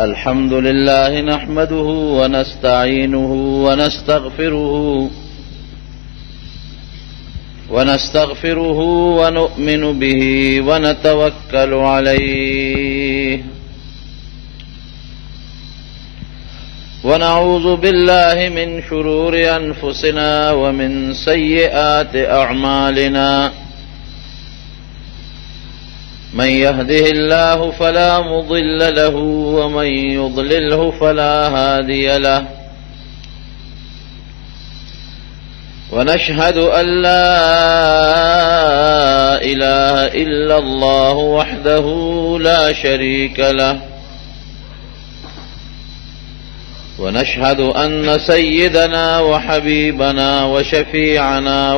الحمد لله نحمده ونستعينه ونستغفره ونؤمن به ونتوكل عليه ونعوذ بالله من شرور أنفسنا ومن سيئات أعمالنا من يهده الله فلا مضل له ومن يضلله فلا هادي له ونشهد أن لا إله إلا الله وحده لا شريك له ونشهد أن سيدنا وحبيبنا وشفيعنا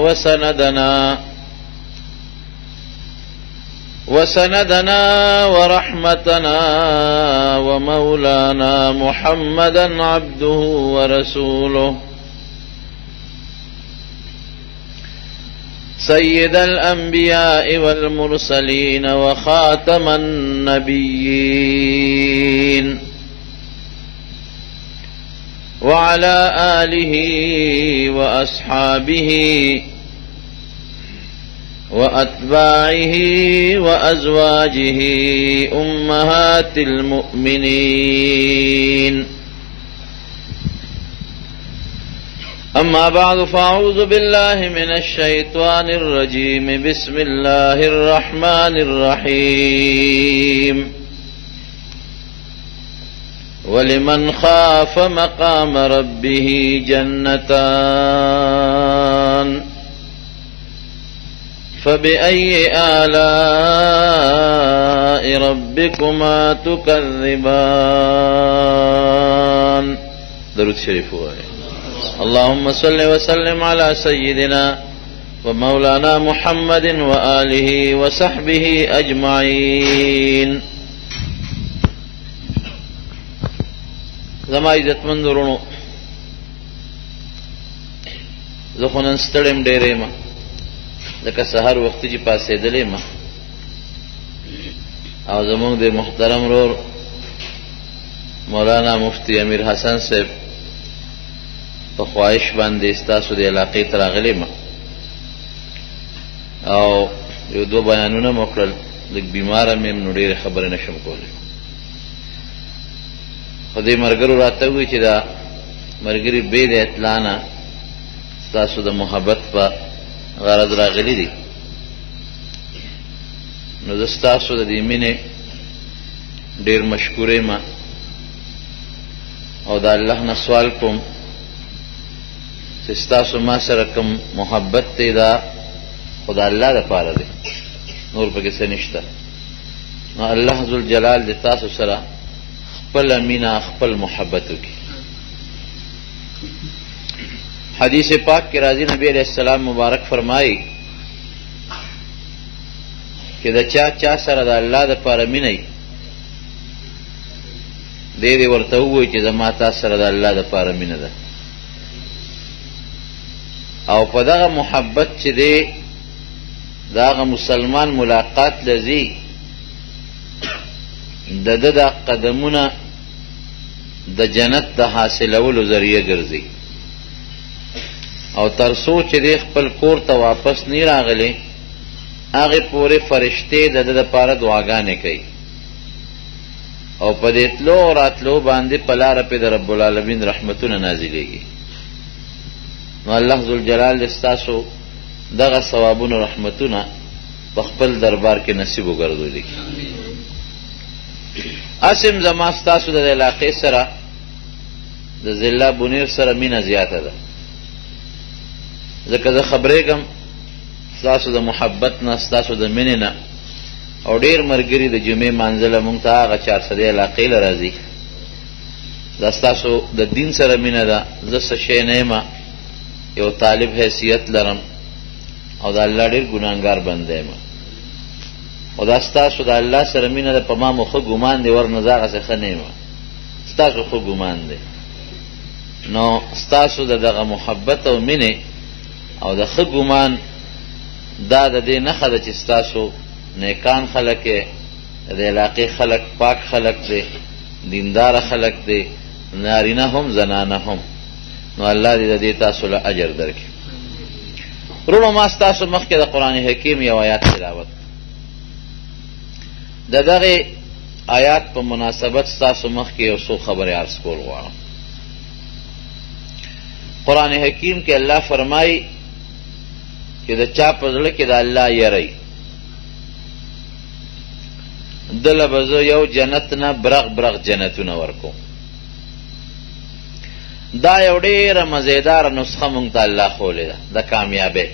وسندنا ورحمتنا ومولانا محمدا عبده ورسوله سيد الأنبياء والمرسلين وخاتم النبيين وعلى آله وأصحابه وأتباعه وأزواجه أمهات المؤمنين أما بعد فأعوذ بالله من الشيطان الرجيم بسم الله الرحمن الرحيم ولمن خاف مقام ربه جنتان فبأي آلاء ربكما تكذبان درود شريف هو اللهم صل وسلم على سيدنا ومولانا محمد وآله وصحبه أجمعين. زما عزتمند ورونو زه خو نن ستړی یم ډېر یم ځکه سهار وختي چې پاڅېدلی یم او زمونږ د محترم ورور مولانا مفتی امیر حسن صاحب په خواهش باندې ستاسو د علاقې ته راغلی یم او یو دوه بیانونه مو کړل لږ بیماره مې یم نو ډېرې خبرې نه شم کولی خو دې ملګرو راته ووایي چې دا ملګري بې د اطلاع نه ستاسو د محبت په غرض راغلی دي نو زه ستاسو د دې مینې ډېر مشکور یم او د الله نه سوال کوم چې ستاسو ما سره کوم محبت دی دا خو د الله دپاره دی نور پکې څه نشته نو الله ذوالجلال د تاسو سره خپل مینه خپل محبت وکړي. حدیث پاک کے راضی نبی علیہ السلام مبارک فرمائی کہ دا چا سره د الله دپاره مینه ای دی دې ورته ووایي چې زما تا سره د الله دپاره مینه ده او په دغه محبت چې دی د هغه مسلمان ملاقات لذي د ده دا قدمونه د جنت د حاصلولو ذریعه ګرځي او تر څو چې دی خپل کور ته واپس نه راغلی هغې پورې فرشتې د ده دپاره دعاګانې کوي او په دې تلو او راتلو باندې په لاره پې د رب العالمین رحمتونه نازلېږي نو الله ذوالجلال دې ستاسو دغه ثوابونه رحمتونه په خپل دربار کې نصیب وګرځولي. اسم زما ستاسو د علاقې سره د ضلع بونیر سره مینه زیاته ده ځکه زه خبرېږم ستاسو د محبت نه ستاسو د مینې نه او ډېر ملګري د جمعې مانځله مونږ ته هغه چارسدې علاقې له راځي دا ستاسو د دین سره مینه ده زه څه شی نه یم یو طالب حیثیت لرم او د الله ډېر ګناهګار بنده یم او دا ستاسو د الله سره مینه ده په ما مو ښه ګمان دی ورنه زه هغسې ښه نه یم ستاسو ښه ګمان دی نو ستاسو د دغه محبت او مینې او د ښه ګمان دا د دې نښه ده چې ستاسو نیکان خلک د علاقې خلق پاک خلق دی، دیندار خلق دی، نارینه هم زنانه هم. نو الله دې د دې تاسو له اجر درکړي. ورونو ما ستاسو مخکې د قرآن حکیم یو آیات تلاوت. د دغې آیات په مناسبت ستاسو مخکې یو څو خبرې عرض کول غواړم. قرآن حکیم کې الله فرمایي چې د چا په زړه کې د الله یری دله به زه یو جنت نه برغ برغ جنتونه ورکوم. دا یو ډېره مزیداره نسخه مونږ ته الله ښولې ده د کامیابۍ.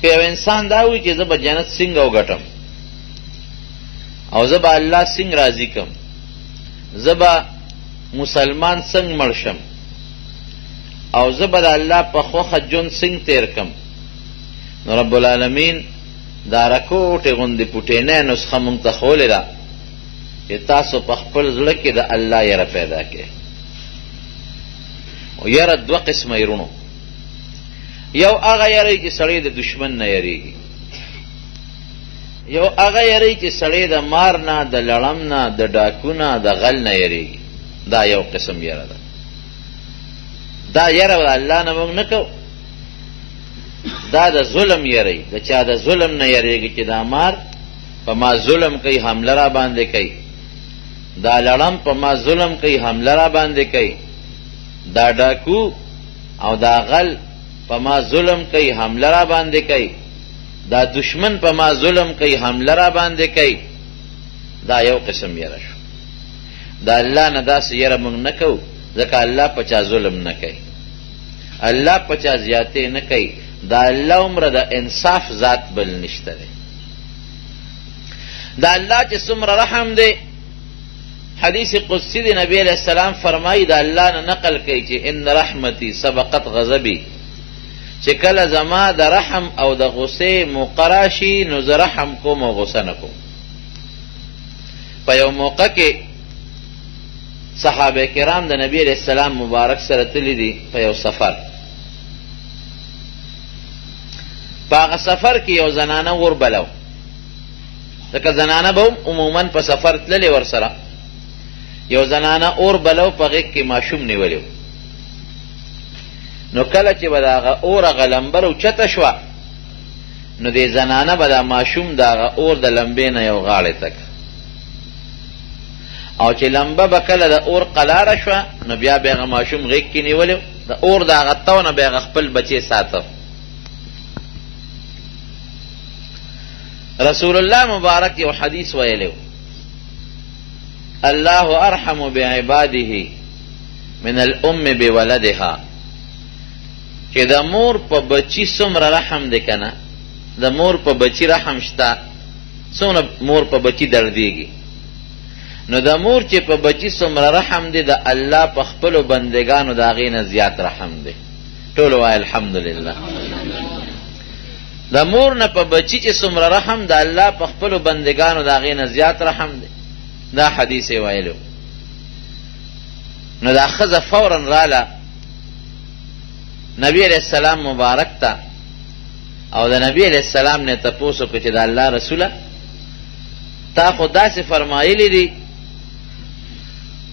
که یو انسان دا وایي چې زه به جنت څنګه وګټم او زه به الله څنګه راضي کم، زه به مسلمان څنګه مړ شم او زه به د الله په خوښه ژوند څنګه تیر کم، نو رب العالمین دا رکوټې غوندې پوټینۍ نسخه مونږ ته ښولې ده چې تاسو په خپل زړه کې د الله یره پیدا کړئ. یره دوه قسمه یرونو. یو هغه یری چې سړی د دشمن نه یریږي، یو هغه یری چې سړی د مار نه، د لړم نه، د ډاکو نه، د غل نه یریږي. دا یو قسم یره ده. دا یره د الله نه موږ نه کوو. دا د ظلم یری، د چا د ظلم نه یریږي چې دا مار په ما ظلم کوي، حمله را باندې کوي، دا لړم په ما ظلم کوي، حمله را باندې کوي، دا ډاکو او دا غل په ما ظلم کوي، حمله را باندې کوي، دا دشمن په ما ظلم کوي، حمله را باندې کوي. دا یو قسم یره شو. دا الله نه داسې یره موږ نه کوو ځکه الله په چا ظلم نه کوي، الله په چا زیاتې نه کوي. دا الله عمره د انصاف ذات بل نشته دی. دا الله چې څومره رحم دی، حدیث قدسی دی نبی علیہ السلام فرمایي د الله نه نقل کوي چې ان رحمتي سبقت غضبي، چې کله زما د رحم او د غصې موقع راشي نو زه رحم کوم او غصه نه کوم. په یو موقع کې صحابه کرام د نبی علیہ السلام مبارک سره تللی دي په یو سفر. په هغه سفر کې یو زنانه ور بلو، ځکه زنانه به عموما په سفر تللې ورسره. یو زنانه اور بلو په غېږ کې ماشوم نیولی و. نو کله چې به د هغه اور هغه لمبر اوچته شوه نو دې زنانه به دا ماشوم د هغه اور د لمبې نه یو غاړې ته او چې لمبه به کله د اور قلاره شوه نو بیا به هغه ماشوم غېږ کې نیولی و، د اور د هغه تو نه به هغه خپل بچی ساته. رسول الله مبارک یو حدیث ویلی و الله ارحم بعباده من الام بولدها، چې د مور په بچی څومره رحم دی کنه، د مور په بچی رحم شته، څومره مور په بچی دردیږي، نو د مور چې په بچی څومره رحم دی د الله په خپلو بندگانو د هغې نه زیات رحم دی. ټولو وایي الحمدلله. د مور نه په بچی چې څومره رحم د الله په خپلو بندگانو د هغې نه زیات رحم دی. دا حدیث یې ویلو. نو دا ښځه فوراً راله نبی علیہ السلام مبارک ته او د نبی علیہ السلام نه تپوس وکړه چې د الله رسوله تا خو داسې فرمایلی دي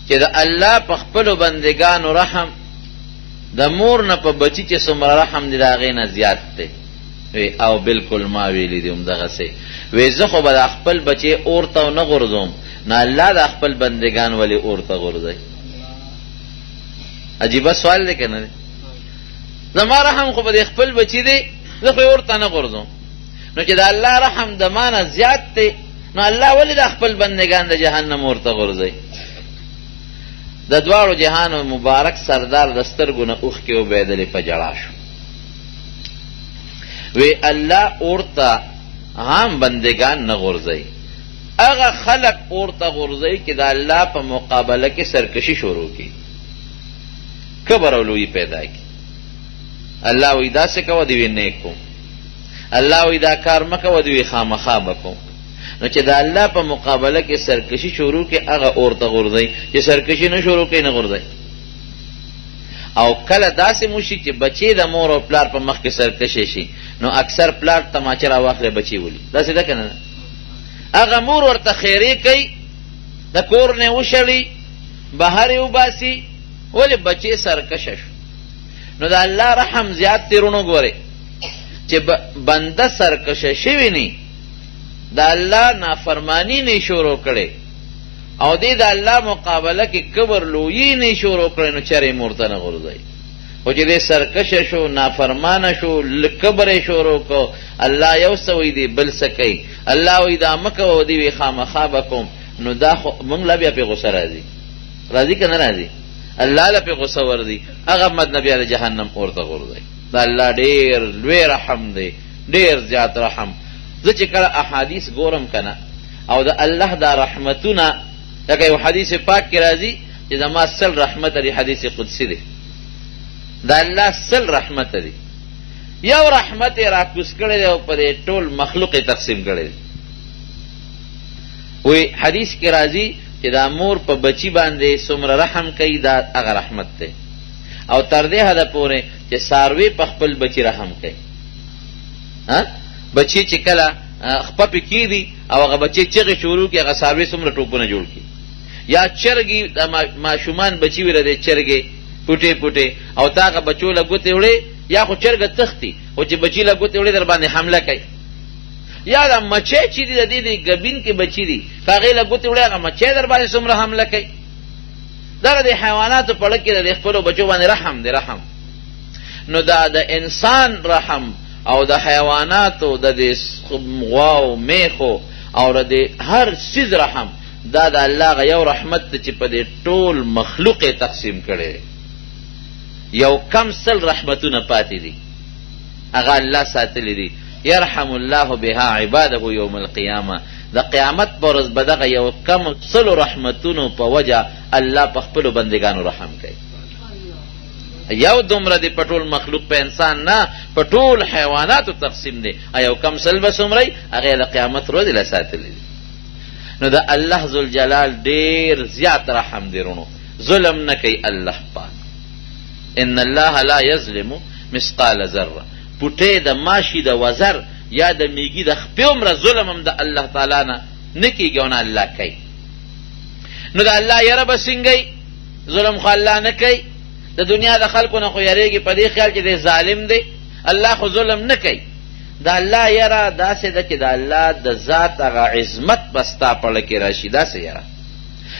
چې د الله په خپلو بندگانو رحم د مور نه په بچي چې څومره رحم دی د هغې نه زیات دی. وی او بالکل ما ویلی دي همدغسې. وی زه خو به د خپل بچی اور ته نه غورځوم، نه الله د خپل بندگان ولې اور ته غورځوي. عجیبه سوال دی که نه دی؟ زما رحم خو به د خپل بچی دی، زه خو یې اور ته نه غورځوم. نو چې د الله رحم د ما نه زیات دی نو الله ولې د خپل بندگان د جهنم اور ته غورځوي؟ د دواړو جهانو مبارک سردار د سترګو نه اوښکې وبهېدلې، په ژړا شو. وی الله اور ته عام بندگان نه غورځوي، هغه خلق اور ته غورځوي چې د الله په مقابله کې سرکشي شروع کړي، کبر او لویي پیدا کړي. الله وی داسې کوه دی وی نیک کوم، الله وی دا کار مه کوه دی وی خامخا به کوم. نو چې د الله په مقابله کې سرکشي شروع کړي هغه اور ته غورځوي، چې سرکشي نه شروع کړي نه غورځوي. او کله داسې موشي چې بچی د مور او پلار په مخ کې سرکشي شي نو اکثر پلار تماچه را واخلې بچی ولي. داسې ده که نه؟ هغه مور ورته خیرې کوي، د کور نه وشړي، بهر یې وباسي، ولې بچې سرکشه شو. نو د الله رحم زیات تیرونو ګورې چې بنده سرکشه شوي نی، د الله نافرمانی نه شروع کړي او دې د الله مقابله کې کبر لویی نه شروع کړي، نو چرې مورته نه غورځي. خو چې دې سرکشه شو، نافرمانه شو، کبر یې شروع کو، الله یو څه وایي دی بل څه کوي، الله وایي دا مه کوه، دی وایي خامخا به کوم. نو دا خو موږ لا بیا پې غصه راځي که نه راځي؟ الله له پې غصه ورځي، هغه مد بیا د جهنم اور ته غورځوي. دا الله ډېر لوی رحم دی، ډېر زیات رحم. زه چې کله احادیث ګورم که نه او د الله دا رحمتونه، لکه یو حدیث پاک کې راځي چې زما 100 رحمت دی، حدیث قدسی دی، د الله 100 رحمت دی. یو رحمت یې راکوز کړی دی او په دې ټول مخلوق یې تقسیم کړی دی. وی حدیث کې راځي چې دا مور په بچی باندې څومره رحم کوي، دا هغه رحمت دی. او تر دې حده پورې چې څاروي په خپل بچی رحم کوي. بچی چې کله خپه پې کېږي او هغه بچی چغې شروع کړي، هغه څاروي څومره ټوپونه جوړ کړي. یا چرګې د ماشومان بچي ویره دی، چرګې پوټې پوټې، او تا هغه بچو له ګوتې وړې، یا خو چرګه تښتي، خو چې بچي له ګوتې وړې در باندې حمله کوي. یا دا مچۍ چې دي د دې د ګبین کې بچي دي، که هغې له ګوتې وړې، هغه مچۍ در باندې څومره حمله کوي. دا د حیواناتو په اړه کې د خپلو بچو باندې رحم دی، رحم. نو دا د انسان رحم او د حیواناتو د دې غواو میخو او د هر څیز رحم، دا د الله غ یو رحمت دی چې په دې ټول مخلوق یې تقسیم کړی. یو کم 100 رحمتونه پاتې دي، هغه الله ساتلی دي. یرحم الله بها عباده یوم القیامه. د قیامت په ورځ به دغه یو کم 100 رحمتونو په وجه الله په خپلو بندګانو رحم کوي. یو دومره دی په ټول مخلوق، په انسان نه، په ټول حیواناتو تقسیم دی. یو کم 100 به څومره هغه د قیامت ورځې له ساتلی دي. نو د الله ذوالجلال ډېر زیات رحم دی رونو، ظلم نه کوي الله پاک. ان الله لا یظلم مثقال ذره. پوټې د ماشي د وزر یا د میږي د خپې عمره ظلم هم د الله تعالی نه کېږي او نه الله کوي. نو د الله یره به څنګه ظلم خو الله نه کوي. د دنیا د خلکو نه خو یریږي په دې خیال چې دی ظالم دی، الله خو ظلم نه کوي. د الله یره داسې ده چې د الله د ذات هغه عظمت به ستا پړه کې راشي، داسې یره.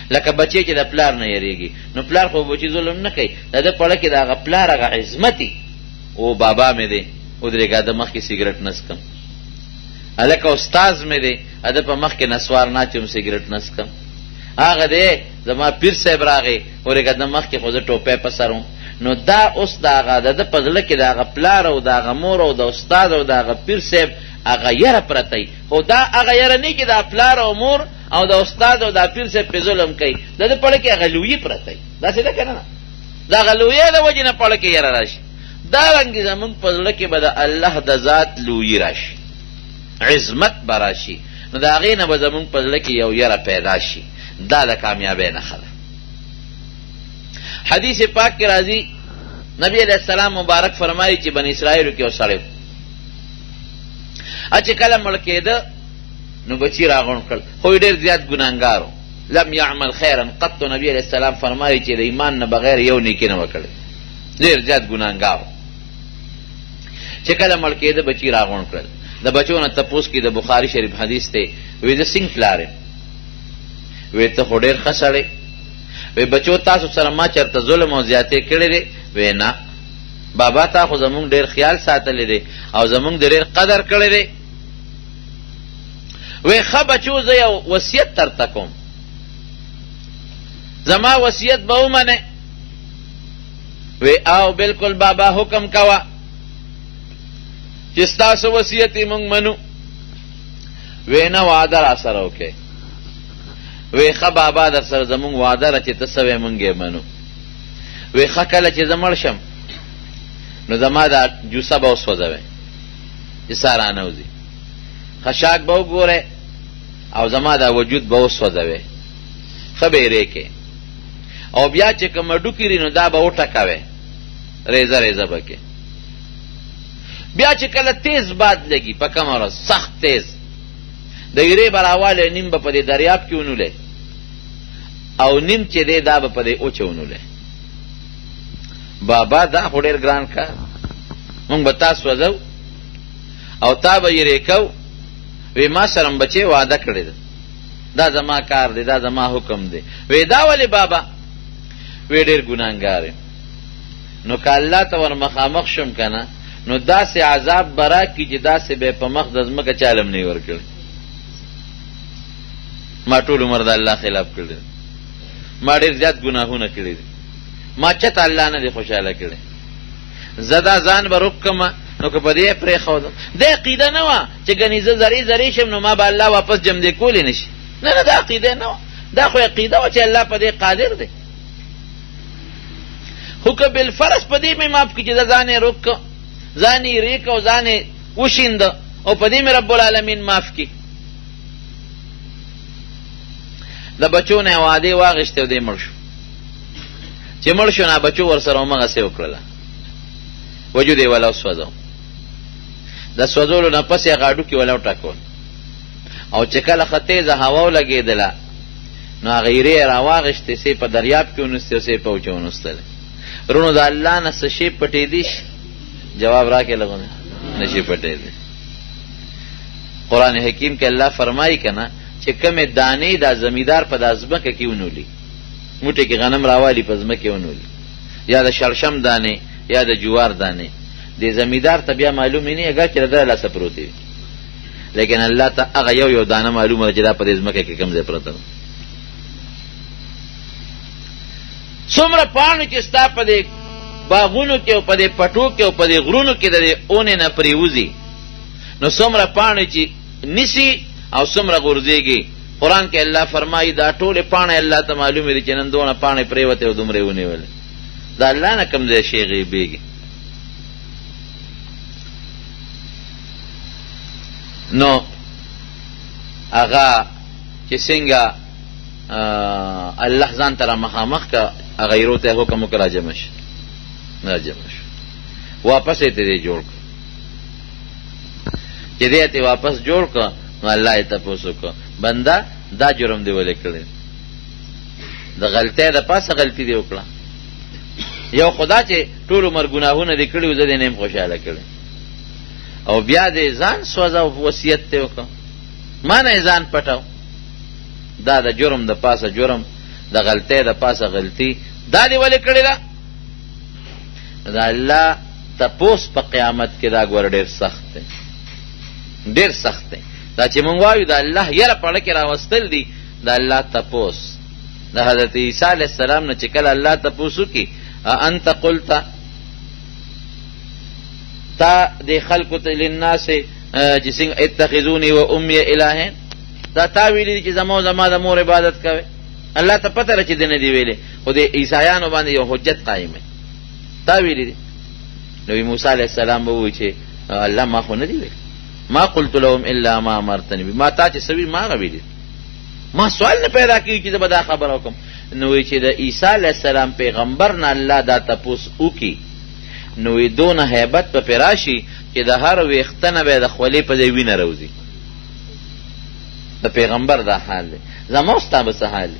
لکه بچی چې د پلار نه یریږي، نو پلار خو بچی ظلم نه کوي، د ده پړه کې د هغه پلار هغه عظمتي، او بابا مې دی ودرېږه د مخکې سګرټ نسکم، هلکه استاز مې دی د په مخکې نسوار ناچم سګرټ نسکم، هغه دی زما پیر صاحب راغی ورېږه د مخکې خو زه ټوپی په سر وم. نو دا اوس د هغه د ده په زړه کې د هغه پلار او د هغه مور او د استاد او د هغه پیر صاحب هغه یره پرته، خو دا هغه یره نه چې د پلار او مور او د استاد او د پیر صاحب پې ظلم کوي، د ده پړه کې هغه لویي پرته، داسې ده که نه؟ د هغه لویۍ د وجې نه پړه کې یره راشي. دارنګې زمونږ په زړه کې به د الله د ذات لویي راشي، عظمت به راشي، نو د هغې نه به زمونږ په زړه کې یو یره پیدا شي. دا د کامیابۍ نښه ده. حدیث پاک کې راځي نبی علیہ السلام مبارک فرمایي چې بني اسرائیلو کې یو سړی چې کله مړ کېده نو بچي راغونډ کړل، خو ډېر زیات ګناهګار و، لم یعمل خیرا قط. نبی علیہ السلام فرمایي چې د ایمان نه بغیر یو نیکي نه وکړي، ډېر زیات ګناهګار و. چې کله مړ کېده بچي راغونډ کړل. د بچو نه تپوس کې د بخاري شریف حدیث دی، وی زه څنګه پلار یم؟ وی ته خو ډېر ښه سړی. وی بچو تاسو سره ما چېرته ظلم او زیاتې کړی دی؟ وی نه، بابا تا خو زمونږ ډېر خیال ساتلی دی او زمونږ د ډېر قدر کړی دی. وی ښه بچو زه یو وصیت درته کوم، زما وصیت به ومنې؟ وی او بلکل بابا حکم کوه چې ستاسو وصیت یې مونږ منو. وی نه وعده را سره وکړئ. وی ښه بابا در سره زمونږ وعده ده چې ته څه وی مونږ یې منو. وی ښه کله چې زه مړ شم نو زما دا جوسه به وسوځوئ چې سا رانوځي، خشاک به وګورئ او زما دا وجود به وسوځوئ، ښه به یې ریکې، او بیا چې کوم ډوکي ري نو دا به وټکوئ، ریزه ریزه به کې. بیا چې کله تیز باد لګي په کومه ورځ سخت تیز، د ایرې به راوالی نیم به په دې دریاب کې ونولی او نیم چې دی دا به په دې اوچه ونولی. بابا دا خو ډېر ګران کار، مونږ به تا سوځو او تا به ایرې کو. وی ما سره بچې وعده کړې ده، دا زما کار دی، دا زما حکم دی. وی دا ولې بابا؟ وی ډېر ګناهګار یم. نو که الله ته ور مخامخ شم که نه نو داسې عذاب به راکړي چې داسې به په مخ د ځمکه چالم نه ورکړي. ما ټول عمر د الله خلاف کړی، ما ډېر زیات ګناهونه کړي دي، ما چته الله نه دی خوشحاله کړی. زه دا ځان به روک کړم نو که په دې پرېښودم. دا عقیده نه وه چې ګنې زه زرې زرې شم نو ما به الله واپس جمدې کولی نه شي. نه نه، دا عقیده نه وه، دا خو عقیده وه چې الله په دې قادر دی. خو که بالفرض په دې مې معاف کړي چې دا ځان یې روک کړ، ځان یې ریک او ځان یې وشینده او په دې مې رب العالمین معاف کړي. د بچو نه یې وعدې واخېستې او دی مړ شو. چې مړ شو نه بچو ورسره همغسې وکړله، وجود یې ولا وسوځو. د سوځولو نه پس یې هغه هډوکي ولا وټکول او چې کله ښه تیزه هوا ولګېدله نو هغه ایرې یې راواخېستې، سې په دریاب کې ونیستې او سې په اوچه ونیستلې. رونو د الله نه څه شی پټېدی شي؟ جواب راکې لغونه نه شي پټېدی. قرآن حکیم کې الله فرمایي که نه چې کمې دانې دا زمیندار په دا ځمکه کې ونولي، موټې کې غنم راوالي په ځمکې ونولي، یا د شړشم دانې یا د جوار دانې، د زمیندار ته بیا معلومې نه اګر چې د ده لاسه پروتې وي، لیکن الله ته هغه یو دانه معلومه ده چې دا په دې ځمکه کې کوم ځای پرته ده. څومره پاڼې چې ستا په دې باغونو کې او په دې پټو کې او په دې غرونو کې د دې اونې نه پرېوځي، نو څومره پاڼې چې نیسي او څومره غورځېږي. قرآن کې الله فرمایي دا ټولې پاڼې الله ته معلومې دي چې نن دونه پاڼې پرېوتې او دومره یې ونیولې. دا الله نه کوم ځای شی غیبېږي. نو هغه چې څنګه الله ځان ته را مخامخ که هغه ایرو ته حکم وکړه راجمع شي، راجمع شو، واپس یې ترې جوړ کړه. چې دی ته واپس جوړ کړه نو الله یې تپوس وکړه بنده دا جرم دی ولې کړی؟ د غلطۍ د پاسه غلطي دی وکړه. یو خدا چې ټول عمر ګناهونه دې کړي زه دې نه یم خوشحاله کړی او بیا دې ځان سوځه او وصیت ته وکړه، ما نه یې ځان پټاو. دا د جرم د پاسه جرم، د غلطۍ د پاسه غلطي، دا دې ولې کړې ده؟ دا الله تپوس په قیامت کې دا ګوره ډېر سخت دی، ډېر سخت دی. دا چې مونږ وایو د الله یره پړه کې راوستل دي، د الله تپوس د حضرت عیسی علیه السلام نه چې کله الله تپوس وکړي انت قلت تا دې خلکو ته للناس چې څنګه اتخذوني و امي الهین، دا تا ویلي دي چې زما د مور عبادت کوي. الله ته پته ده چې دې نه دي ویلې، خو د عیسایانو باندې یو حجت قایم دی، تا ویلي دي. نبی موسی علیه السلام به ووایي چې الله ما خو نه دي ویلي، ما قلت لهم الا ما امرتني به، ما تا چې څه ویل ما هغه ویلي، ما سوال نه پیدا کړي چې زه به دا خبره وکړم. نو وایي چې د عیسی علیه السلام پیغمبر نه الله دا تپوس وکړي نو وی دونه هیبت په پې راشي چې د هر ویښته نه به د خولې په ځای وینه راوځي. د پیغمبر دا حال دی، زما او ستا به څه حال دی؟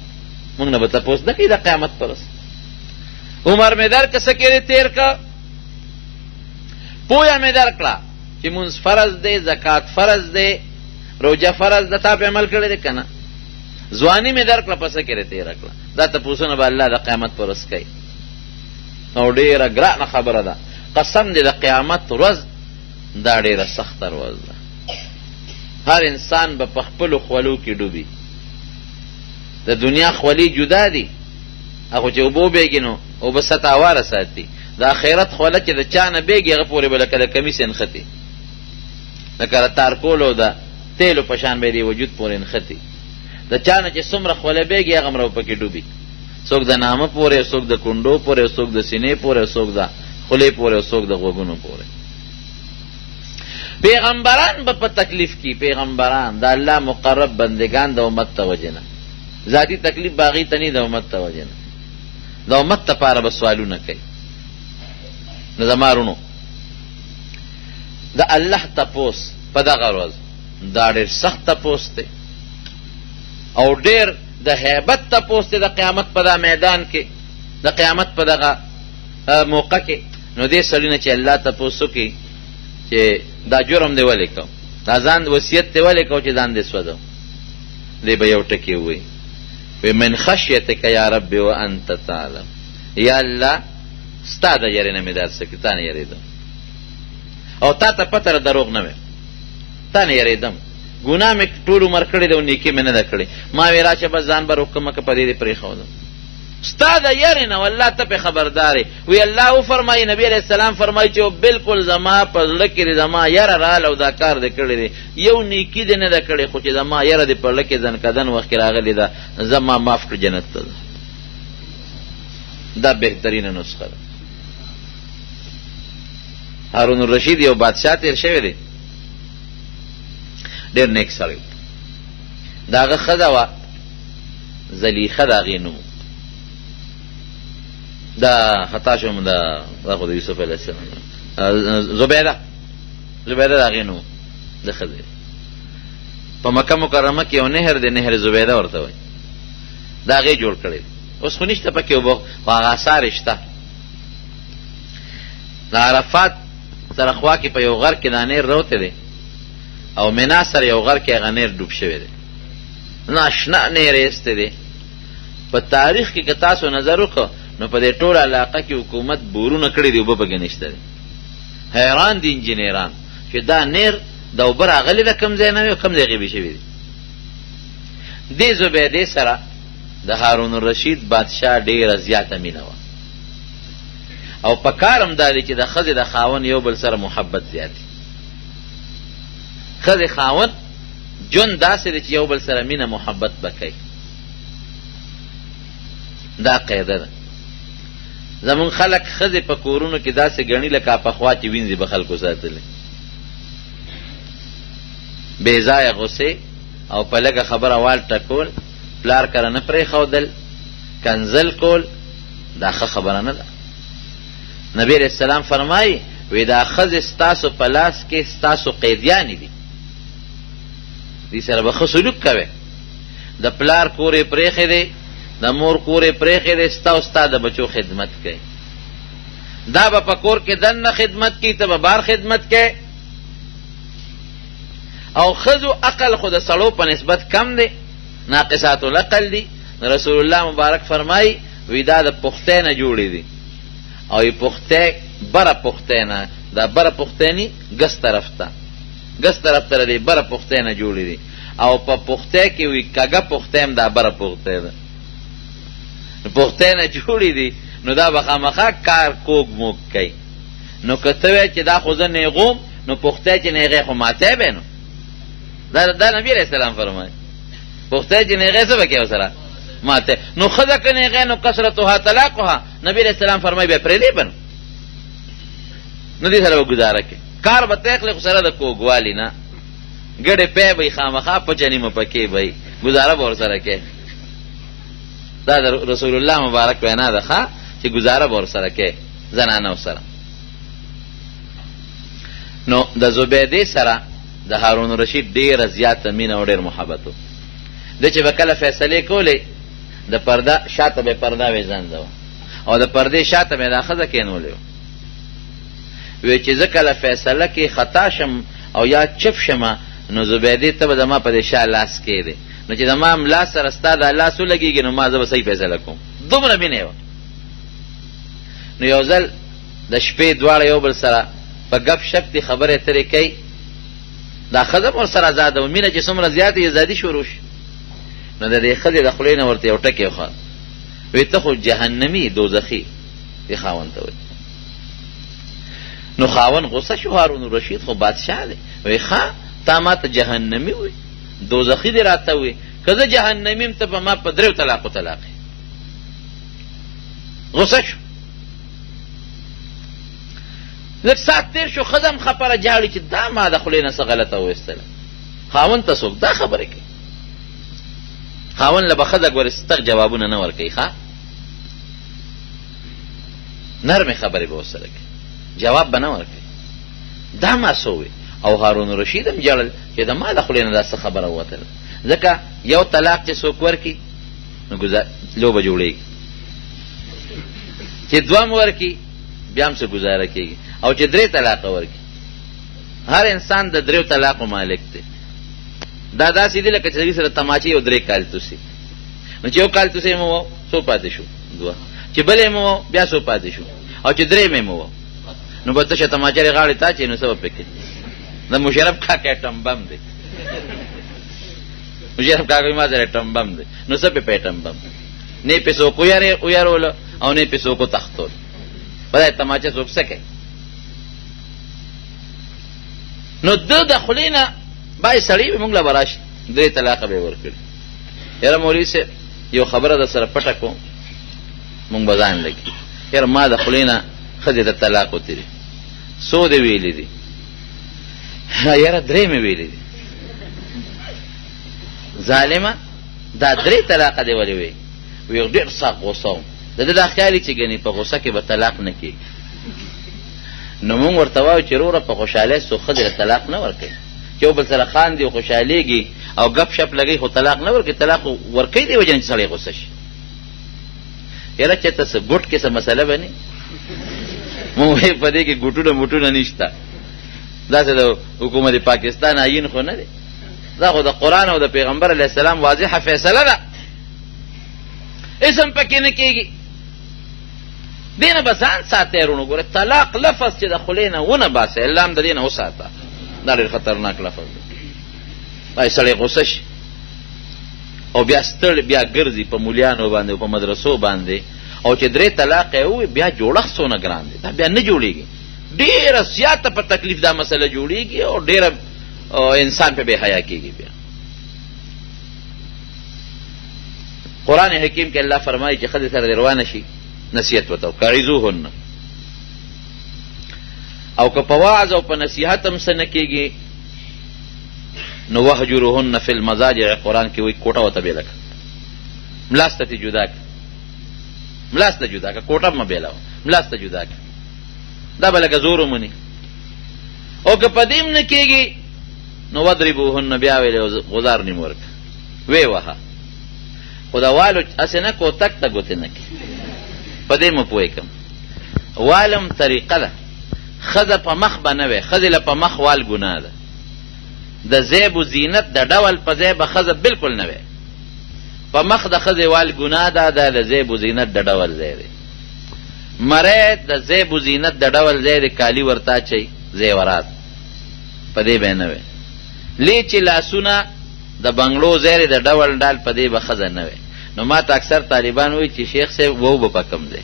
موږ نه به تپوس نه کوي د قیامت پر ورځ. عمر مې درکړه څه کېدې تېر کړه، پویه مې درکړه چې مونځ فرض دی، زکات فرض دی، روژه فرض ده، تا په عمل کړی دی که نه؟ ځواني مې درکړه په څه کېدې تېره کړه. دا تپوسونه به الله د قیامت پر ورځ کوي او ډېره ګرانه خبره ده. قسم دی د قیامت ورځ دا ډېره سخته ورځ ده. هر انسان به په خپلو خولو کې ډوبي. د دنیا خولې جدا دي، هغه چې اوبه وبېږي نو اوبه سطح هواره ساتي. د آخرت خوله چې د چا نه بېږي هغه پورې به لکه د کمیس نښتي، لکه د تارکول او د تیلو په شان به یې وجود پورې نښتي. د چا نه چې څومره خوله بېږي هغه مره پکې ډوبي، څوک د نامه پورې، څوک د کونډو پورې، څوک د سینې پورې، څوک د خولې پورې، څوک د غوږونو پورې. پیغمبران به په تکلیف کې، پیغمبران د الله مقرب بندگان د امت ته وجه نه، ذاتي تکلیف باغی ته نه، د امت ته وجه نه، د امت دپاره به سوالونه کوي. نو زما رونو د الله تپوس په دغه ورځ دا ډېر سخت تپوس دی او ډېر د هیبت تپوس دی د قیامت په دا میدان کې، د قیامت په دغه موقع کې. نو دې سړي نه چې الله تپوس وکړي چې دا جرم دی ولې کوم، دا ځان وصیت دی ولې کوم چې ځان دې سوځو، دی به یو ټکي ووایي وی من خشیتک یا رب وانت تعلم، یا الله ستا د یارې نه مې داسې کړي، تا نه یارېدم او تا ته پته ده دروغ نه وی، تا نه یارېدم، ګناه مې ټول عمر کړې ده او نیکي مې نه ده کړې، ما وی راشه بس ځان به روکمه که په دې دې پرېښودم، ستا د یارې نه والله ته پې خبردارې. وی الله وفرمایي، نبي علیه السلام فرمایي چې بلکل زما په زړه کې دې زما یره راغله او دا کار دې کړی دی، یو نیکي دې نه ده کړې خو چې زما یره دې په زړه کې ځنکدن وخت کې راغلې ده، زما معاف کړه جنت ته ده. دا بهترینه نسخه ده. هارون الرشید یو بادشاه تیر شوی دی، ډېر نیک سړی و. د هغه ښځه وه زلیخه د هغې نوم، دا خطا شوم دا خو د یوسف علیه السلام زبیده د هغې نوم د ښځې. په مکه مکرمه کې یو نهر دی، نهر زبیده ورته وایي، د هغې جوړ کړی دی. اوس خو نشته پکې اوبه، خو هغه اثار یې شته. د عرفات سره خوا کې په یو غر کې دا نهر راوتی دی او منا سره یو غر کې هغه نهر ډوب شوی دی، ناشنا نهر یې ایستی دی. په تاریخ کې که تاسو نظر وکړو نو په دې ټول علاقه کې حکومت بورونه کړي دي، اوبه پکې نشته دی. حیران دي انجینیران چې دا نهر د اوبه راغلې ده کوم ځای نه وي او کوم ځای غیبي شوي دي. دې زبیدې سره د هارون الرشید بادشاه ډېره زیاته مینه وه او په کار هم دا دی چې د ښځې د خاوند یو بل سره محبت زیاتي. ښځې خاوند ژوند داسې دی چې یو بل سره مینه محبت به کوي. دا قاعده ده. زمونږ خلک ښځې په کورونو کې داسې ګڼي لکه پخوا چې وینځې به خلکو ساتلې، بې ځایه غصې او په لږه خبره وال ټکول، پلار کره نه پرېښودل، کنزل کول، دا ښه خبره نه ده. نبی علیه السلام فرمایي وی دا ښځې ستاسو په لاس کې ستاسو قیدیانې دي، دې سره به ښه سلوک کوئ. د پلار کور یې پرېښی دی، د مور کور یې پرېښی دی، ستا او ستا د بچو خدمت کوي. دا به په کور کې دننه خدمت کوي، ته به بار خدمت کوي. او ښځو عقل خو د سړو په نسبت کم دی، ناقصات العقل دي. رسول الله مبارک فرمایي وی دا د پختې نه جوړې دي او یې پختې بره پختې نه، دا بره پختې ني ګس طرف ته د دې بره پختې نه جوړې دي او په پختې کې وی کږه پختې هم دا بره پختې ده، پختې نه جوړې دي. نو دا به خامخا کار کوږ موږ کوي. نو که ته وایې چې دا خو زه نیغوم، نو پختې چې نیغې خو ماتی به نو. دا نبي علیه السلام فرمایي پختې چې نیغې څه به کوې ورسره ماتی. نو ښځه که نیغې نو کثرتها طلاقها، نبي علیه السلام فرمایي بیا پرېږدی به نو دې سره به ګزاره کوې. کار به ته اخلې خو سره د کوږوالي نه، ګډې پی به یې خامخا پچه نیمه پکې به یې ګزاره به ورسره کوې. دا د رسول الله مبارک وینا ده ښه چې ګزاره به ورسره کوې زنانو سره. نو د زبیدې سره د هارون الرشید ډېره زیاته مینه او ډېر محبت و. ده چې به کله فیصلې کولې د پرده شاته به پرده ویځنده وه او د پردې شاته به دا ښځه کېنولې وه. وی چې زه کله فیصله کې خطا شم او یا چپ شمه نو زبیدې ته به زما په دې شا لاس کېدی، نو چې زما ملا سره ستا دا لاس ولګېږي نو ما زه به صحیح فیصله کوم. دومره مینه وه. نو یو ځل د شپې دواړه یو بل سره په ګپ شپ دي خبرې اترې کوي. دا ښځه م ورسره ازاده وه، مینه چې څومره زیاته یې ازادي شروع شي. نو د دې ښځې د خولې نه ورته یو ټکی وخوړ، وی ته خو جهنمي دوزخي دې خاوند ته وایي. نو خاوند غصه شو، هارون الرشید خو بادشاه دی. وی ښه تا ما ته جهنمي وی دوزخي دې راته وی، که زه جهنمي م ته به ما په 3 طلاقو طلاقې. غصه شو. لږ ساعت تېر شو، ښځه هم خپره جاړي چې دا ما د خولې نه څه غلطه وایستله. خاوند ته څوک دا خبرې کوي؟ خاوند له به ښځه ګورې ستغ جوابونه نه ورکوي، ښه نرمې خبرې به ورسره کوي، جواب به نه ورکوي. دا ما څه ووی او هارون رشید هم جړل چې د ما د خولې نه دا څه خبره ووتله. ځکه یو طلاق چې څوک ورکي نو لوبه جوړېږي، چې دوم ورکي بیا هم څه ګزاره کېږي، او چې درې طلاقه ورکي. هر انسان د دریو طلاقو مالک دی. دا داسې دي لکه چې سړي سره تماچې یو درې کال توسي، نو چې یو کال توسې مو وو څو پاتې شو؟ دوه. چې بلې مو وو بیا څو پاتې شو؟ او چې درې مې مو وو نو به تشه تماچې غاړې تا چې نو څه به پکې؟ د مشرف کاکا ټمبم دی، مشرف کاکا ما سره ټمبم دی، نو څه پې ټمبم؟ نه پې څوک ویارولو او نه پې څوک وتښتول. بدای تماچه څوک څه کوي؟ نو د خولې نه باید سړی به موږ له به راشي 3 طلاقه به یې ورکړي. یاره مولوي صاحب یو خبره در سره پټه کوم، موږ به ځان لګي. یاره ما د خولې نه ښځې ته طلاق وتېري، څو دې ویلي دي؟ یاره 3 مې ویلي دي. ظالمه دا 3 طلاقه دې ولې وی؟ وی ډېر سخت غوسه وم. د ده دا خیالي چې ګنې په غوسه کې به طلاق نه کېږي. نو مونږ ورته وایو چې وروره په خوشحالۍ څوک ښځې له طلاق نه ورکوي، چې یو بل سره خاندي او خوشحالېږي او ګپ شپ لګوي، خو طلاق نه ورکوي. طلاق ورکوي دې وجه نه چې سړی غوسه شي. یاره چې ته څه ګوټ کې څه مسله به نه مونږ وایي په دې کې ګوټونه موټونه نشته. داسې د حکومت پاکستان آیین خو نه دی، دا خو د قرآن او د پیغمبر علیه السلام واضحه فیصله ده، اسم پکې نه کېږي. دې نه به ځان ساتئ وروڼو. ګوره طلاق لفظ چې د خولې نه ونه باسئ، الله هم د دې نه وساته. دا ډېر خطرناک لفظ دی. باید سړی غوسه شي او بیا ستړی بیا ګرځي په مولیانو باندې او په مدرسو باندې، او چې 3 طلاق یې ووي بیا جوړښت څونه ګران دی، دا بیا نه جوړېږي. ډېره زیاته په تکلیف دا مسله جوړېږي او ډېره انسان په بې حیا کېږي. بیا قرآن حکیم کې الله فرمایي چې ښځې سره دې روانه شي نصیحت ورته وکړه، اعظوهن. او که په وعظ او په نصیحت هم څه نه کېږي نو وهجروهن فی المضاجع. قرآن کې وایي کوټه ورته بېله کړه، ملاسته تې جدا کړه، ملاسته جدا کړه، کوټه مه بېلوه، ملاسته جدا کړه. دا به لکه زور ومني. او که په دې هم نه کېږي نو وضربوهن، بیا ویلې غزار نیم ورکړه، ویې وهه. خو دا والو هسې نه کوتک ته ګوتې نه کړي. په دې مو پوه کړم والم طریقه ده. ښځه په مخ به نه وی، ښځې له په مخ وال ګناه ده. د زیب و زینت د ډول په ځای به ښځه بلکل نه وی. په مخ د ښځې وال ګناه ده، دا د زیب و زینت د ډول ځای دی. مری د زیب و زینت د ډول ځای دی، کالي ورته اچوي زیورات، په دې به یې نه وی. لی چې لاسونه د بنګلو ځای دی د ډول ډال، په دې به ښځه نه وی. نو ما ته اکثر طالبان وایي چې شیخ صاحب وو به په کم دی،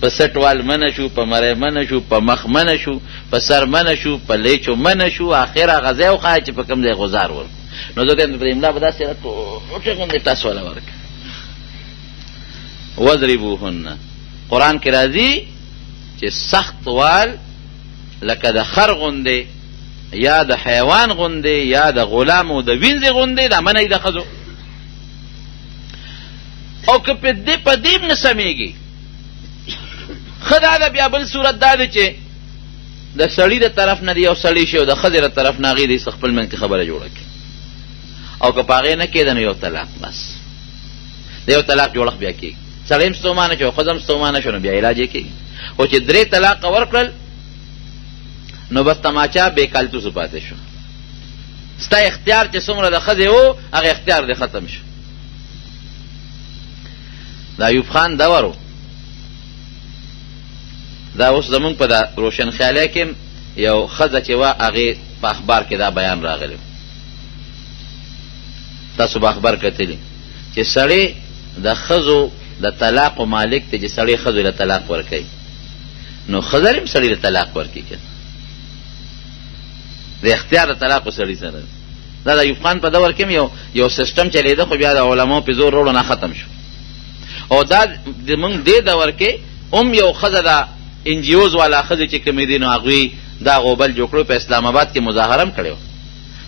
په سټ وال منه شو، په مری منه شو، په مخ منه شو، په سر منه شو، په لیچو منه شو، آخر هغه ځای وښایه چې په کم ځای غزار ورکړو. نو زه ته په املا به داسې ټوټې غوندې ټاس والا ورکړه. وضربوهن قرآن کې راځي چې سخت وال لکه د خر غوندې یا د حیوان غوندې یا د غلام او د وینځې غوندې دا منع د ښځو. او که په دې نه سمیږي ښه دا ده. بیا بل صورت دا دی چې د سړي د طرف نه دی یو سړی شي او د ښځې د طرف نه هغې د خپل منځ کې خبره جوړه کړي، او که په هغې نه کېده نو یو طلاق. بس د یو طلاق جوړښت بیا کېږي. سړی هم ستومانه شو او ښځه هم ستومانه شو، نو بیا علاج یې کېږي. خو چې 3 طلاقه ورکړل نو بس تماچا بې کالتوسو پاتې شو. ستا اختیار چې څومره د ښځې و هغه اختیار دې ختم شو. د ایوب خان دور و، دا اوس زمونږ په دا روشن خیالی کې یو ښځه چې وه هغې په اخبار کې دا بیان راغلی. تاسو به اخبار کتلي چې سړی د ښځو د طلاقو مالک دی، چې سړی ښځو له طلاق ورکوي، نو ښځه هم سړي له طلاق ورکوي که د اختیار د طلاقو سړي سره. دا د ایوب خان په دور کې یو سیسټم چلیده، خو بیا د علماو پې زور وروړو نه ختم شو. او دا زمونږ دې دور کې هم یو ښځه د انجیوز والا ښځې چې کومې دي نو هغوی دا غوبل جوړ کړو. په اسلام آباد کې مظاهره هم کړې وه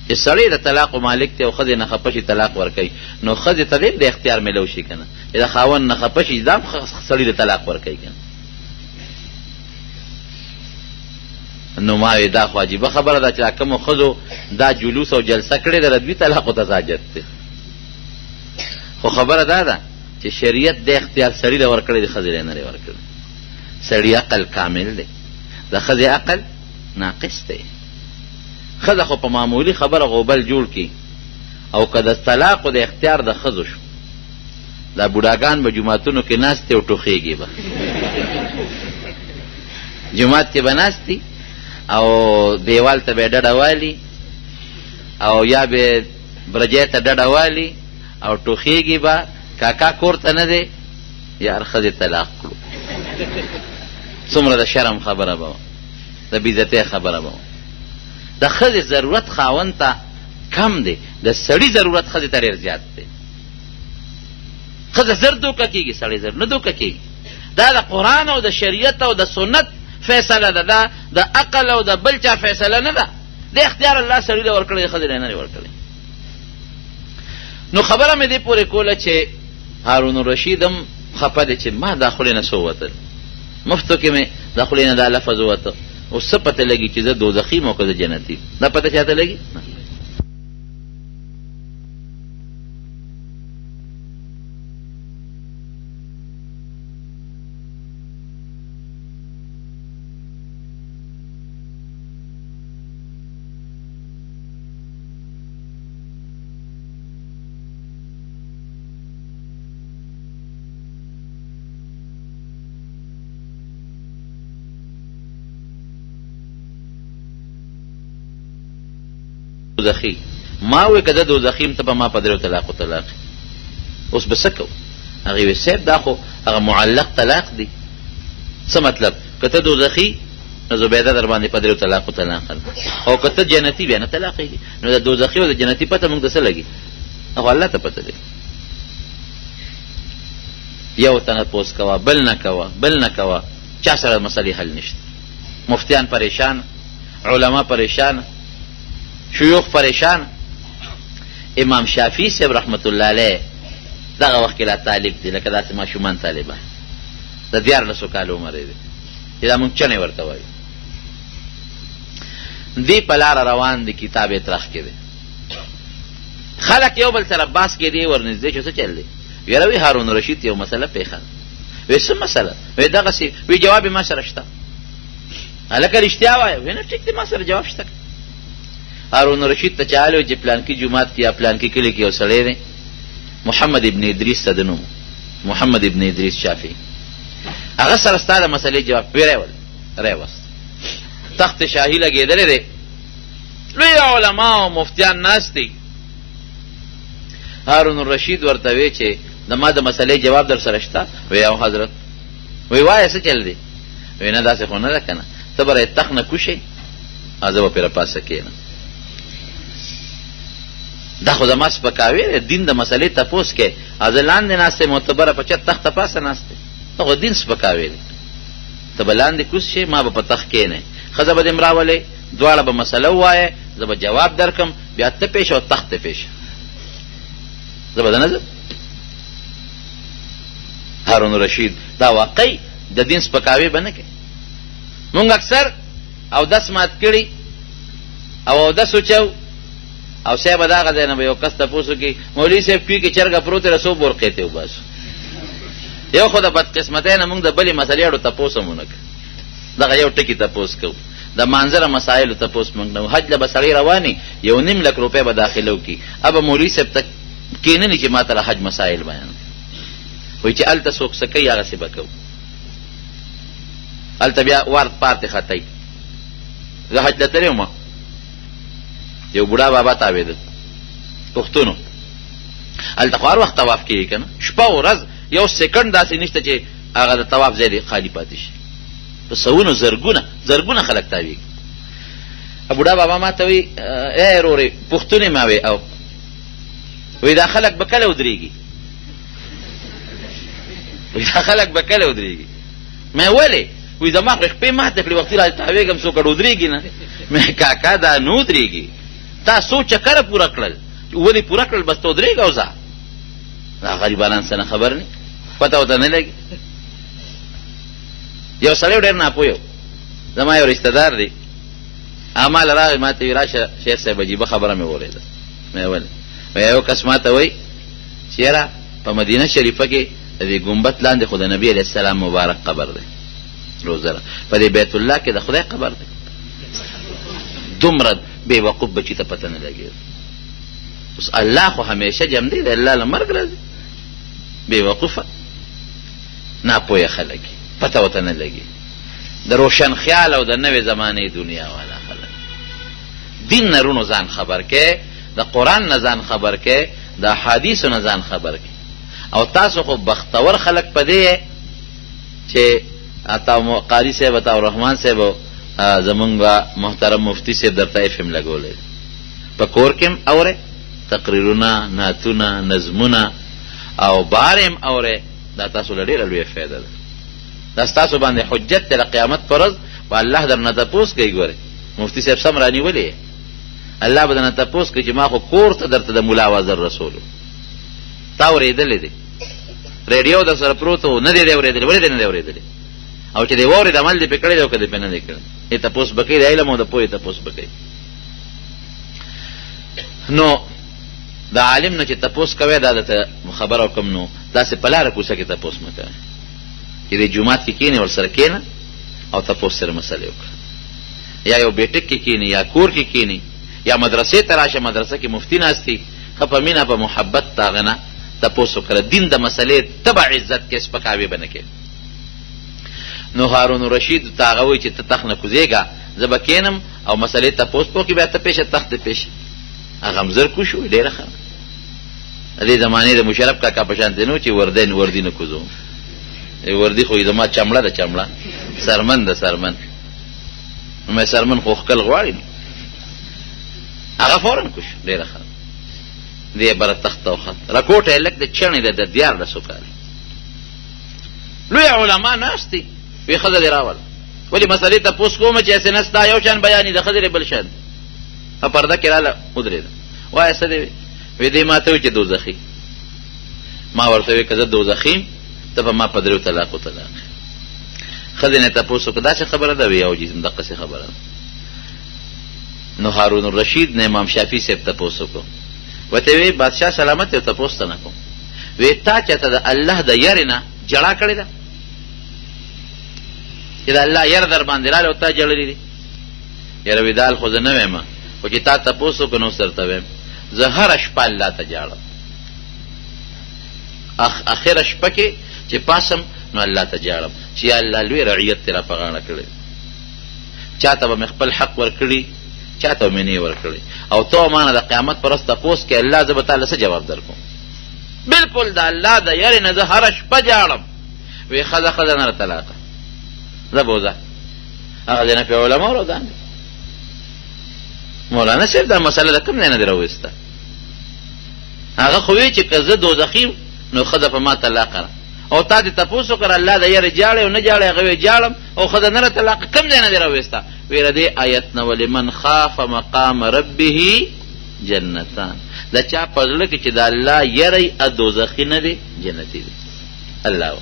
چې سړی د طلاقو مالک دی او ښځې نه خفه شي طلاق ورکوي، نو ښځې ته دې د اختیار میلو شي که نه، چې د خاوند نه خفه شي دا هم سړي د طلاق ورکوي که نه. نو ما وی دا خو عجیبه خبره ده چې دا کومو ښځو دا جلوس او جلسه کړې ده ردوي طلاقو ته حاجت دی. خو خبره دا ده چې شریعت د اختیار سړي له ورکړی د ښځې له نه دی ورکړی. سړي عقل کامل دی، د ښځې عقل ناقص دی. ښځه خو په معمولي خبره غوبل جوړ کړي او که د طلاقو د اختیار د ښځو شو، دا بوډاګان به جوماتونو کې ناستې او ټوخېږي به جومات کې به ناستي او دیوال ته به ډډه والي او یا به برجې ته ډډه والي او ټوخېږي به. کاکا کور ته نه دی، یار ښځې طلاق کړو. څومره د شرم خبره به وه، د بېعزتۍ خبره به وه. د ښځې ضرورت خاوند ته کم دی، د سړي ضرورت ښځې ته ډېر زیات دی. ښځه زر دوکه کېږي، سړی زر نه دوکه کېږي. دا د قرآن او د شریعت او د سنت فیصله ده، دا د عقل او د بل چا فیصله نه ده. د اختیار الله سړي له ورکړی، د ښځې له نه ورکړی. نو خبره مې دې پورې کوله چې هارون الرشید هم خفه دی چې ما دا خولې نه څه ووتل، مفتو کې مې دا خولې نه دا لفظ ووته. اوس څه پته لګي چې زه دوزخي یم او که زه جنتي؟ دا پته چاته لګي؟ دوزخي. ما وی که زه دوزخي یم ته به ما په درېو طلاقو طلاق. اوس به څه کوو؟ هغې وی صاحب دا خو هغه معلق طلاق دی. څه مطلب؟ که ته دوزخي نو زبیده در باندې په درېو طلاقو طلاق او که ته جنتي بیا نه طلاقېږي. نو د دوزخي او د جنتي پته موږ ته څه لګي؟ خو الله ته پته دی. یو ته نه پوس کوه، بل نه کوه، بل نه کوه، چا سره مسلې حل نشته. مفتیان پریشان، علما پریشان، شیوخ پریشان. امام شافعي صاحب رحمت الله علیه دغه وخت کې لا طالب دی، لکه داسې ماشومان طالبان، د 14 کالو عمر دی چې دا مونږ چنې ورته وایو. دی په لاره روان دی، کتاب یې ترخ کې دی. خلک یو بل سره باس کې دی، ورنږدې شو څه چل دی؟ یاره وی هارون رشید یو مسله پېښه ده. وی څه مسله؟ وی دغسې. وی جواب یې ما سره شته. هلکه رښتیا وایه؟ وی نه ټیک دی، ما سره جواب شته. هارون رشید ته چاله چې پلانکي جومات کې یا پلانکي کلي کې یو سړی دی، محمد ابن ادریس ته د نوم، محمد ابن ادریس شافعي. هغه سره ستا د مسلې جواب راوست. تخت شاهي لګېدلی دی، لوی علما او مفتیان ناست دي. هارون الرشید ورته وی چې د ما د مسلې جواب در سره شته؟ وی او حضرت. وی وایه څه چل دی؟ وی نه داسې خو نه ده که نه، ته به رایې تخت نه کوشئ او زه به پرې راپاسه کښېنم. دا خو زما سپکاوی دی. دین د مسلې تپوس کې او زه لاندې ناست یم او ته بره په چت تخت ته پاسه ناست دی. دا خو دین سپکاوی دی. ته به لاندې کوز شې، ما به په تخت کښېنئ، ښځه به دې م راولئ، دواړه به مسله ووایې، زه به جواب درکم، بیا ته پېښه او تخت ته پېښه، زه به نه ځم. هارون الرشید دا واقعي د دین سپکاوی به نه کوي. مونږ اکثر اودس مات کړي او اودس وچو او صاحب دغه ځای نه به یو کس تپوس وکړي، مولوي صاحب کوي کې چرګه پروت دی، څو برقې ته وباسو. یو خو د بدقسمتۍ نه مونږ د بلې مسلې اړو تپوس هم ونه کړو. دغه یو ټکي تپوس کوو، د مانځره مسایلو تپوس مونږ نه. حج له به سړی رواني، 1.5 لک روپۍ به داخله وکړي، ابه مولوي صاحب ته کښېنني چې ما ته حج مسایل بیان وایي چې هلته څوک څه کوي هغسې به کوو. هلته بیا وارد پارتې خطی. زه حج ته تللی وم، یو بوډا بابا تاوېده پښتونو. هلته خو هر وخت طواف کېږي که نه، شپه ورځ یو سیکنډ داسې نشته چې هغه د طواف ځای دې خالي پاتې شي. په سوونو زرګونه خلک تاوېږي. بوډا بابا ما ته وایي ای رورې پښتونې ما وې او وایي دا خلک به کله ودرېږي؟ دا خلک به کله ودرېږي؟ مې ولې؟ وایي زما خو شپې ماته کړې، وختي را تاوېږم څوک ودرېږي نه. مې کاکا دا نه ودرېږي، تا څو چکره پوره کړل، ولې پوره کړل بس ته ودرېږه او ځه. دا غریبانان څه نه خبر نه، پته ورته نه لګي. یو سړی ډېر ناپوه، زما یو رشته دار دی، اعمال راغی ما ته وی راشه شیخ صاحب عجیبه خبره مې واورېده. مې ولې یو کس ما ته وایي چې یاره په مدینه شریفه کې د دې ګمبد لاندې خو د نبي علیه السلام مبارک قبر دی روزره، په دې بیت الله کې د خدای قبر دی. دومره بې وقوف بچي ته پته نه لګېږي. اوس الله خو همیشه جمع دی، د الله له مرګ راځي. بې وقوفه ناپوهه خلک پته ورته نه لګي. د روشن خیال او د نوې زمانې دنیا والا خلک دین نه رونو ځان خبر کې، د قرآن نه ځان خبر کې، د احادیثو نه ځان خبر کې. او تاسو خو بختور خلک په دی چې عطا قاري صاحب عطا الرحمن صاحب زمونږ محترم مفتی صاحب درته اف ام لګولی په کور کې هم اورې تقریرونه نعتونه نظمونه او بار هم اورې. دا تاسو له ډېره لویه فایده ده. دا ستاسو باندې حجت دی د قیامت پر ورځ به الله درنه تپوس کوي. ګورې مفتی صاحب سم رانیولې الله به درنه تپوس کوي چې ما خو کور ته درته د ملا وزر رسولو تا اورېدلی دی، ریډیو در سره پروت و نه دی دی اورېدلی. ولې دی نه دی اورېدلی؟ او چې دی واورېد عمل دې پې کړی دی او که دې پې نه دی کړی. دې تپوس به کوي د علم او د پوهې تپوس به کوي. نو د عالم نه چې تپوس کوی دا درته خبره وکړم نو داسې په لاره کوڅه کې تپوس مه کوئ چې دې جومات کې کښېنې ورسره کښېنه او تپوس سره مسلې وکړه. یا یو بیټک کې کښېنې یا کور کې کښېنې یا مدرسې ته راشه، مدرسه کې مفتی ناستي، ښه په مینه په محبت د هغه نه تپوس وکړه. دین د مسلې ته به عزت کې سپکاوي به نه کوې. نو هارون رشید ته هغه وایي چې ته تخت نه کوزېږه، زه به کښېنم او مسلې تپوس به وکړې، بیا ته پیشه تخت دې پیشه. هغه هم زر کوش وي ډېره ښه. د دې زمانې د مشرف کاکا په شانتې نه و چې وردي نه کوزوم. وردي خو زما چمړه ده چمړه، سرمن ده سرمن. نو مې سرمن خو ښکل غواړي نو هغه فوراً کوش ډېره ښه. دې بره تخت ته وخت رکوټه یې لږ د چڼې ده د 14 کاله. لوی علما ناست دي. وی ښځه دې راوله ولې مسلې تپوس کومه چې هسې نه ستا یو شان بیانې د ښځې بل شان په پرده کې راله ودرېده. وایه څه دی؟ وی دی ما ته وایي چې دوزخي. ما ورته وی که زه دوزخي یم ته به ما په 3 طلاقو طلاق. ښځې نه تپوس وکړه داسې خبره ده؟ وی او جسم دقسې خبره ده. نو هارون الرشید نه امام شافعي صاحب تپوس وکړو. ورته وی بادشاه سلامت یو تپوس ته نه کوم. وی تا چاته د الله د یارې نه جړا کړې ده چې د الله یره در باندې راله او تا جړلې دي؟ یاره وی دال خو زه نه ویم، خو چې تا تپوس وکړو نو درته ویم زه هره شپه الله ته جاړم. اخره شپه کې چې پاسم نو الله ته جاړم چې یا الله لوی رعیت تې را په غاړه کړی، چاته به مې خپل حق ورکړي چاته به مې نه ورکړي. او تو مانه د قیامت پر ورځ تپوس کې الله زه به تعالی څه جواب در کوم؟ بلکل د الله د یارې نه زه هره شپه جاړم. وی ښځه نه طلاقه زه بوځه. هغه ځای نه پې علما روزان دي. مولانا صاحب دا مسله د کوم ځای نه دې راوایسته؟ هغه خو وی چې که زه دوزخي یم نو ښځه په ما طلاقه ده. او تا دې تپوس وکړه الله د یارې جاړې او نه جاړې؟ هغه وی جاړم. او ښځه نه طلاقه کوم ځای نه دې راوایسته؟ ویره دې آیت نه ولمن خاف مقام ربه جنتان. د چا په زړه کې چې د الله یری دوزخي نه دی جنتي دی. الله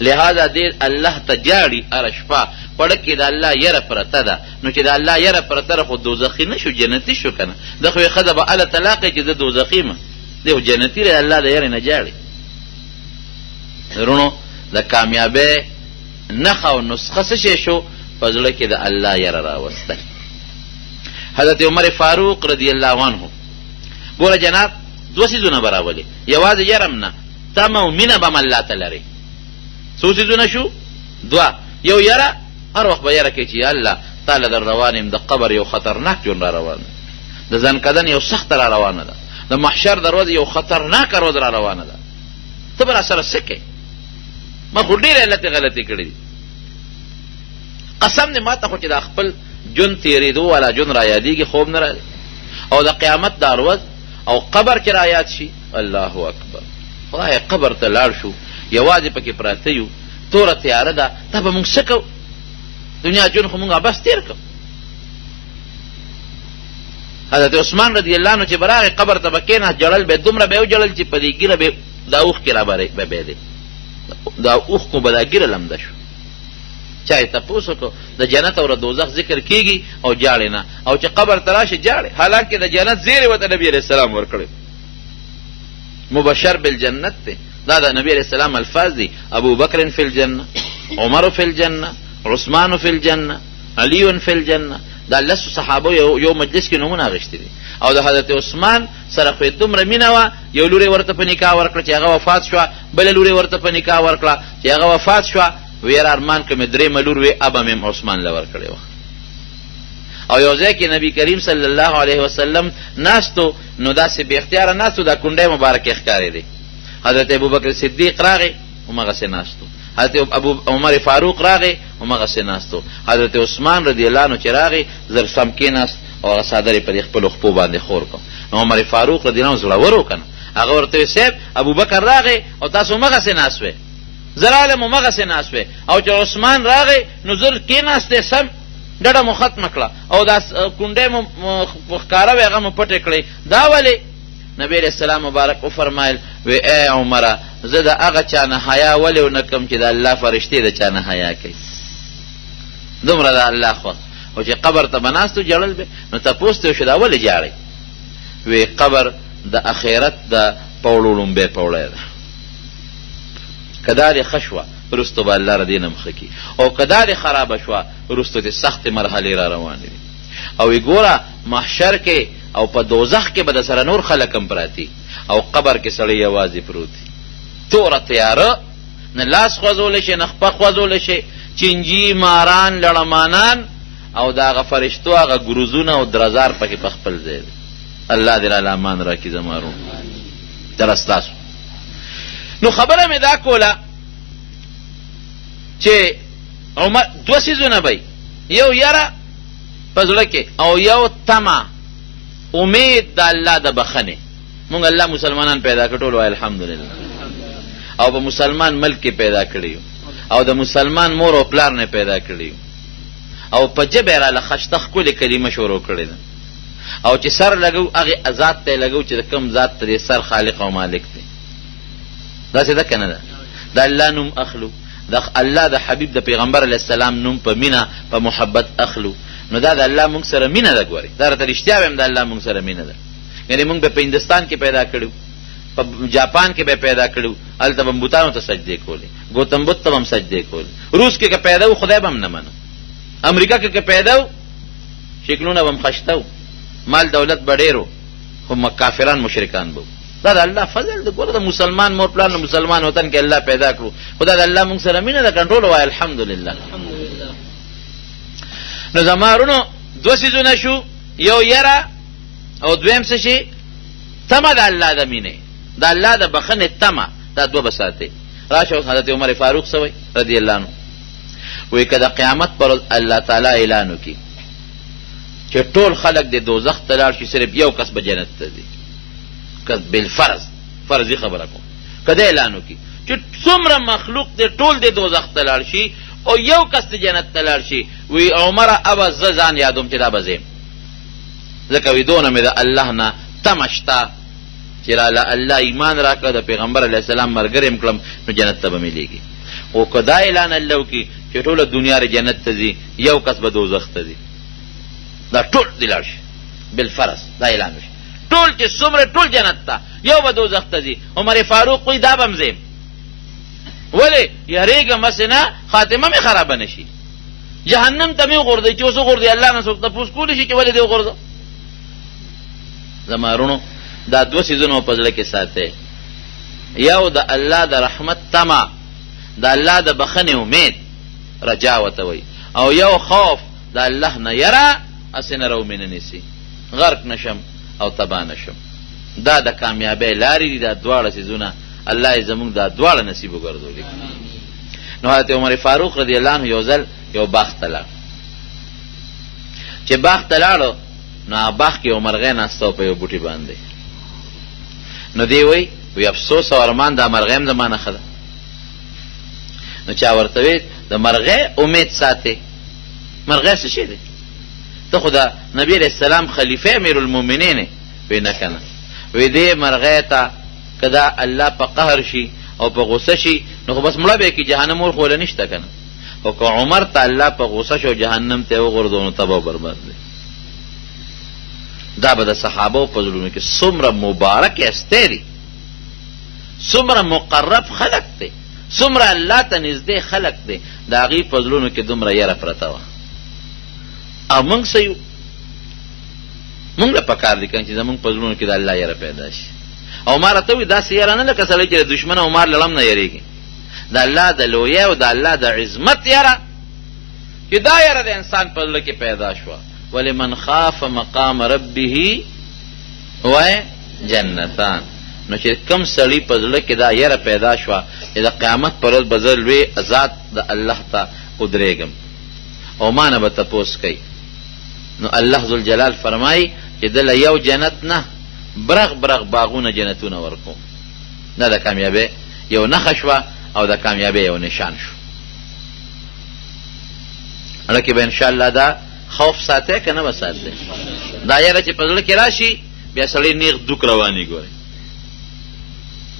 لہذا دې الله ته جاړي هره شپه پړه کې د الله یره پرته ده. نو چې د الله یره پرته ده خو دوزخي نه شو جنتي شو که نه؟ ده خو یې ښځه به هله طلاق چې زه دوزخي یم، دی خو جنتي دی الله د یرې نه جاړي. درونو د کامیابۍ نښه او نسخه څه شی شو؟ په زړه کې د الله یره راوستل. حضرت عمر فاروق رضی الله عنه ګوره جناب 2 څیزونه به راولي، یوازې یرم نه تمه او مینه به م الله ته لرې. څو څیزونه شو؟ 2. یو یره هر وخت به یره کوي چې الله تعالی در روان یم، د قبر یو خطرناک ژوند را روان ده، د ځنکدن یو سخته را روانه ده، د محشر د ورځې یو خطرناکه ورځ را روانه ده. ته به راسره څه کوې؟ ما خو ډېرې علتې غلطې کړې دي. قسم دې ما ته خو چې دا خپل ژوند تېرېدو والا ژوند را یادېږي خوب نه راځي. او د قیامت دا ورځ او قبر چې را یاد شي الله اکبر. خدای قبر ته لاړ شو یوازې پکې پراته یو، توره تیاره ده، دا به مونږ څه کوو؟ دنیا ژوند خو مونږ بس تېر کړو. حضرت عثمان رضی الله عنه چې به راغی قبر ته به کېناست جړل به دومره به یې وجړل چې په دې ږیره به دا اوښ کې را به دی، دا اوښ کو به دا ږیره لمده شو. چا یې تپوس وکړو د جنت او د دوزخ ذکر کېږي او جاړې نه، او چې قبر ته راشي جاړې، حالانکې د جنت زیری ورته نبي علیه السلام ورکړی، مبشر بالجنت دی. دا د نبی علیه السلام الفاظ دي. ابو بکر فی الجنه، عمر فی الجنه، عثمان فی الجنه، علی فی الجنه. دا لسو صحابه یو مجلس کې نومونه اخیستي دي. او د حضرت عثمان سره خو یې دومره مینه وه، یو لور یې ورته په نکاح ورکړه چې هغه وفات شوه، بله لور یې ورته په نکاح ورکړه چې هغه وفات شوه. ویره ارمان که مې درېیمه لور وې ابه مې عثمان له ورکړې وه. او یو ځای کې نبی کریم صلی الله علیه وسلم ناستو، نو داسې بې اختیاره ناستو، دا کونډی مبارکې ښکارېدې. حضرت ابوبکر صدیق راغی همغسې ناستو، حضرت عمر فاروق راغی همغسې ناستو، حضرت عثمان رضی الله عنه چې راغی زر سم کېناست او هغه څادر یې په دې خپلو خپو باندې خور کړ. نو عمر فاروق رضی الله عنه زړور و که نه، هغه ورته ویل صاحب ابوبکر راغی او تاسو همغسې ناست وئ، زه راغلم همغسې ناست وئ، او چې عثمان راغی نو زر کېناستې سم ډډه مو ختمه کړه او دا کونډۍ مو ښکاره وې هغه مو پټې کړې. دا ولې؟ نبی علیه السلام مبارک وفرمایل وی ای عمره زه د هغه چا نه حیا ولې ونه کړم چې د الله فرشتې د چا نه حیا کوي. دومره د الله خوښ. او چې قبر ته به ناست و ژړل به، نو تپوس ته وشو دا ولې جاړئ؟ وی قبر د اخرت د پوړو لومبی پوړی ده. که دا دې ښه شوه وروستو به الله ردې نه مخه کي، او که دا دې خرابه شوه وروستو دې سختې مرحلې را روانې وي. او وی ګوره محشر کې او په دوزخ کې به د سره نور خلک هم پراتی، او قبر کې سړی یوازې پروت وي. توره تیاره، نه لاس خوځولی شي نه خپه خوځولی شي، چینجي ماران لړمانان او د هغه فرشتو هغه ګروزونه او درزار پکې په خپل ځای دی. الله دې راله امان راکړي زمارو دره ستاسو. نو خبره مې دا کوله چې عمر دوه څیزونه به یو یره په زړه کې او یو تمه امید د الله د بخنې. مونږ الله مسلمانان پیدا کړ ټول وایي الحمدلله، او په مسلمان ملک کې پیدا کړي او د مسلمان مور او پلار نه پیدا کړي، او په جبه یې راله خشته ښکلې کلمه شروع کړې ده، او چې سر لګو هغې ذات ته یې لګو چې د کوم ذات ته دې سر خالق او مالک دی. داسې ده که نه ده؟ د الله نوم اخلو، د الله د حبیب د پیغمبر علیه السلام نوم په مینه په محبت اخلو. نو دا د الله مونږ سره مینه ده. ګورئ دا راته رښتیا وایم د الله مونږ سره مینه ده. یعنې مونږ به په هندوستان کې پیدا کړو، په جاپان کې به پیدا کړو، هلته به بوتانو ته سجدې کولې، ګوتم بدھ ته به هم سجدې کولې. روس کې که پیدا و خدای به هم نه منه، امریکا کې که پیدا و شکلونه به هم ښایسته و، مال دولت به ډېر و، خو کافران مشرکان به و. دا د الله فضل دی. ګوره د مسلمان مور پلار نه مسلمان وطن کې الله پیدا کړو، خو دا د الله مونږ سره مینه ده. کنټرول وایي الحمدلله. نو زمارونو دوه څیزونه شو، یو یره او دویم څه شي؟ تمه د الله د مینې، د الله د بخنې تمه. دا دوه به ساتئ. راشه اوس حضرت عمر فاروق څه وایي رضی الله عنه، وایي که د قیامت پر ورځ الله تعالی اعلان وکړي چې ټول خلک د دوزخ ته لاړ شي، صرف یو کس به جنت ته ځي، کس بالفرض فرضي خبره کوم، که ده اعلان وکړي چې څومره مخلوق دی ټول د دوزخ ته لاړ شي او یو کس د جنت ته لاړ شي، وی عمره ابه زه ځان یادوم چې دا به ځیم، ځکه وی دونه مې د الله نه تمه شته چې راله الله ایمان راکړه، د پیغمبر علیه السلام ملګری م کړم، نو جنت ته به میلیږي. خو که دا اعلان الله وکړي چې ټوله دنیا د جنت ته ځي، یو کس به دوزخ ته ځي، دا ټول دې لاړ شي بالفرض، دا اعلان وشي ټول چې څومره ټول جنت ته، یو به دوزخ ته ځي. عمر فاروق وایي دا به هم ځیم. ولې؟ یارېږم هسې نه خاتمه مې خرابه نه شي، جهنم ته مې وغورځوي چې اوس وغورځي الله نه څوک تپوس کولی شي چې ولې دې وغورځو. زما رونو دا دوه څیزونه په زړه کې ساتئ، یو د الله د رحمت تمه، د الله د بخنې امید رجا ورته وایي، او یو خوف د الله نه یره هسې نه رو مې نه نیسي، غرق نشم او تباه نشم. دا د کامیابۍ لارې دي. دا دواړه څیزونه الله یې زموږ دا دواړه نصیب وګرځولي. نو حضرت عمر فاروق رضی الله عنه یو ځل یو باغ ته لاړ. چې باغ ته لاړو نو باغ کې یو مرغۍ ناسته وه په یو بوټي باندې. نو دی وی افسوس او ارمان دا مرغۍ هم زما نښه ده. نو چا ورته وی د مرغۍ امید ساتې، مرغۍ څه شی دی؟ ته خو د نبی علیه السلام خلیفه امیر المؤمنین. وی نه که نه، وی دې مرغۍ ته که دا الله په قهر شي او په غصه شي نو خو بس مړه به یې کړي، جهنم اور خو له نشته که نه. او که عمر ته الله په غوسه شو جهنم ته وغورځو نو تباه برباد دی. دا به د صحابو په زړونو کې څومره مبارک استی دي، څومره مقرب خلق دی، څومره الله ته نږدې خلق دی، د هغې په زړونو کې دومره یره پرته وه. او موږ څه یو؟ موږ له پکار دي که چې زموږ په زړونو کې د الله یره پیدا شي. او ما راته وایي داسې یره نه لکه سړی چې د دشمن او مار لړم نه یریږي، د الله د لویۍ او د الله د عظمت یره چې دا یره د انسان په زړه کې پیدا شوه. ولمن خاف مقام ربه وای جنتان. نو چې کم سړي په زړه کې دا یره پیدا شوه چې د قیامت پر ورځ به زه لوی ذات د الله ته ودرېږم او ما نه به تپوس کوي، نو الله ذوالجلال فرمایي چې دله یو جنت نه برغ برغ باغونه جنتونه ورکوم. دا د کامیابۍ یو نښه شوه او د کامیابۍ یو نشان شو. هلکې به انشاءالله دا خوف ساتئ که نه به ساتئ؟ دا یره چې په زړه کې راشي بیا سړی نیغ دوک رواني ګورئ.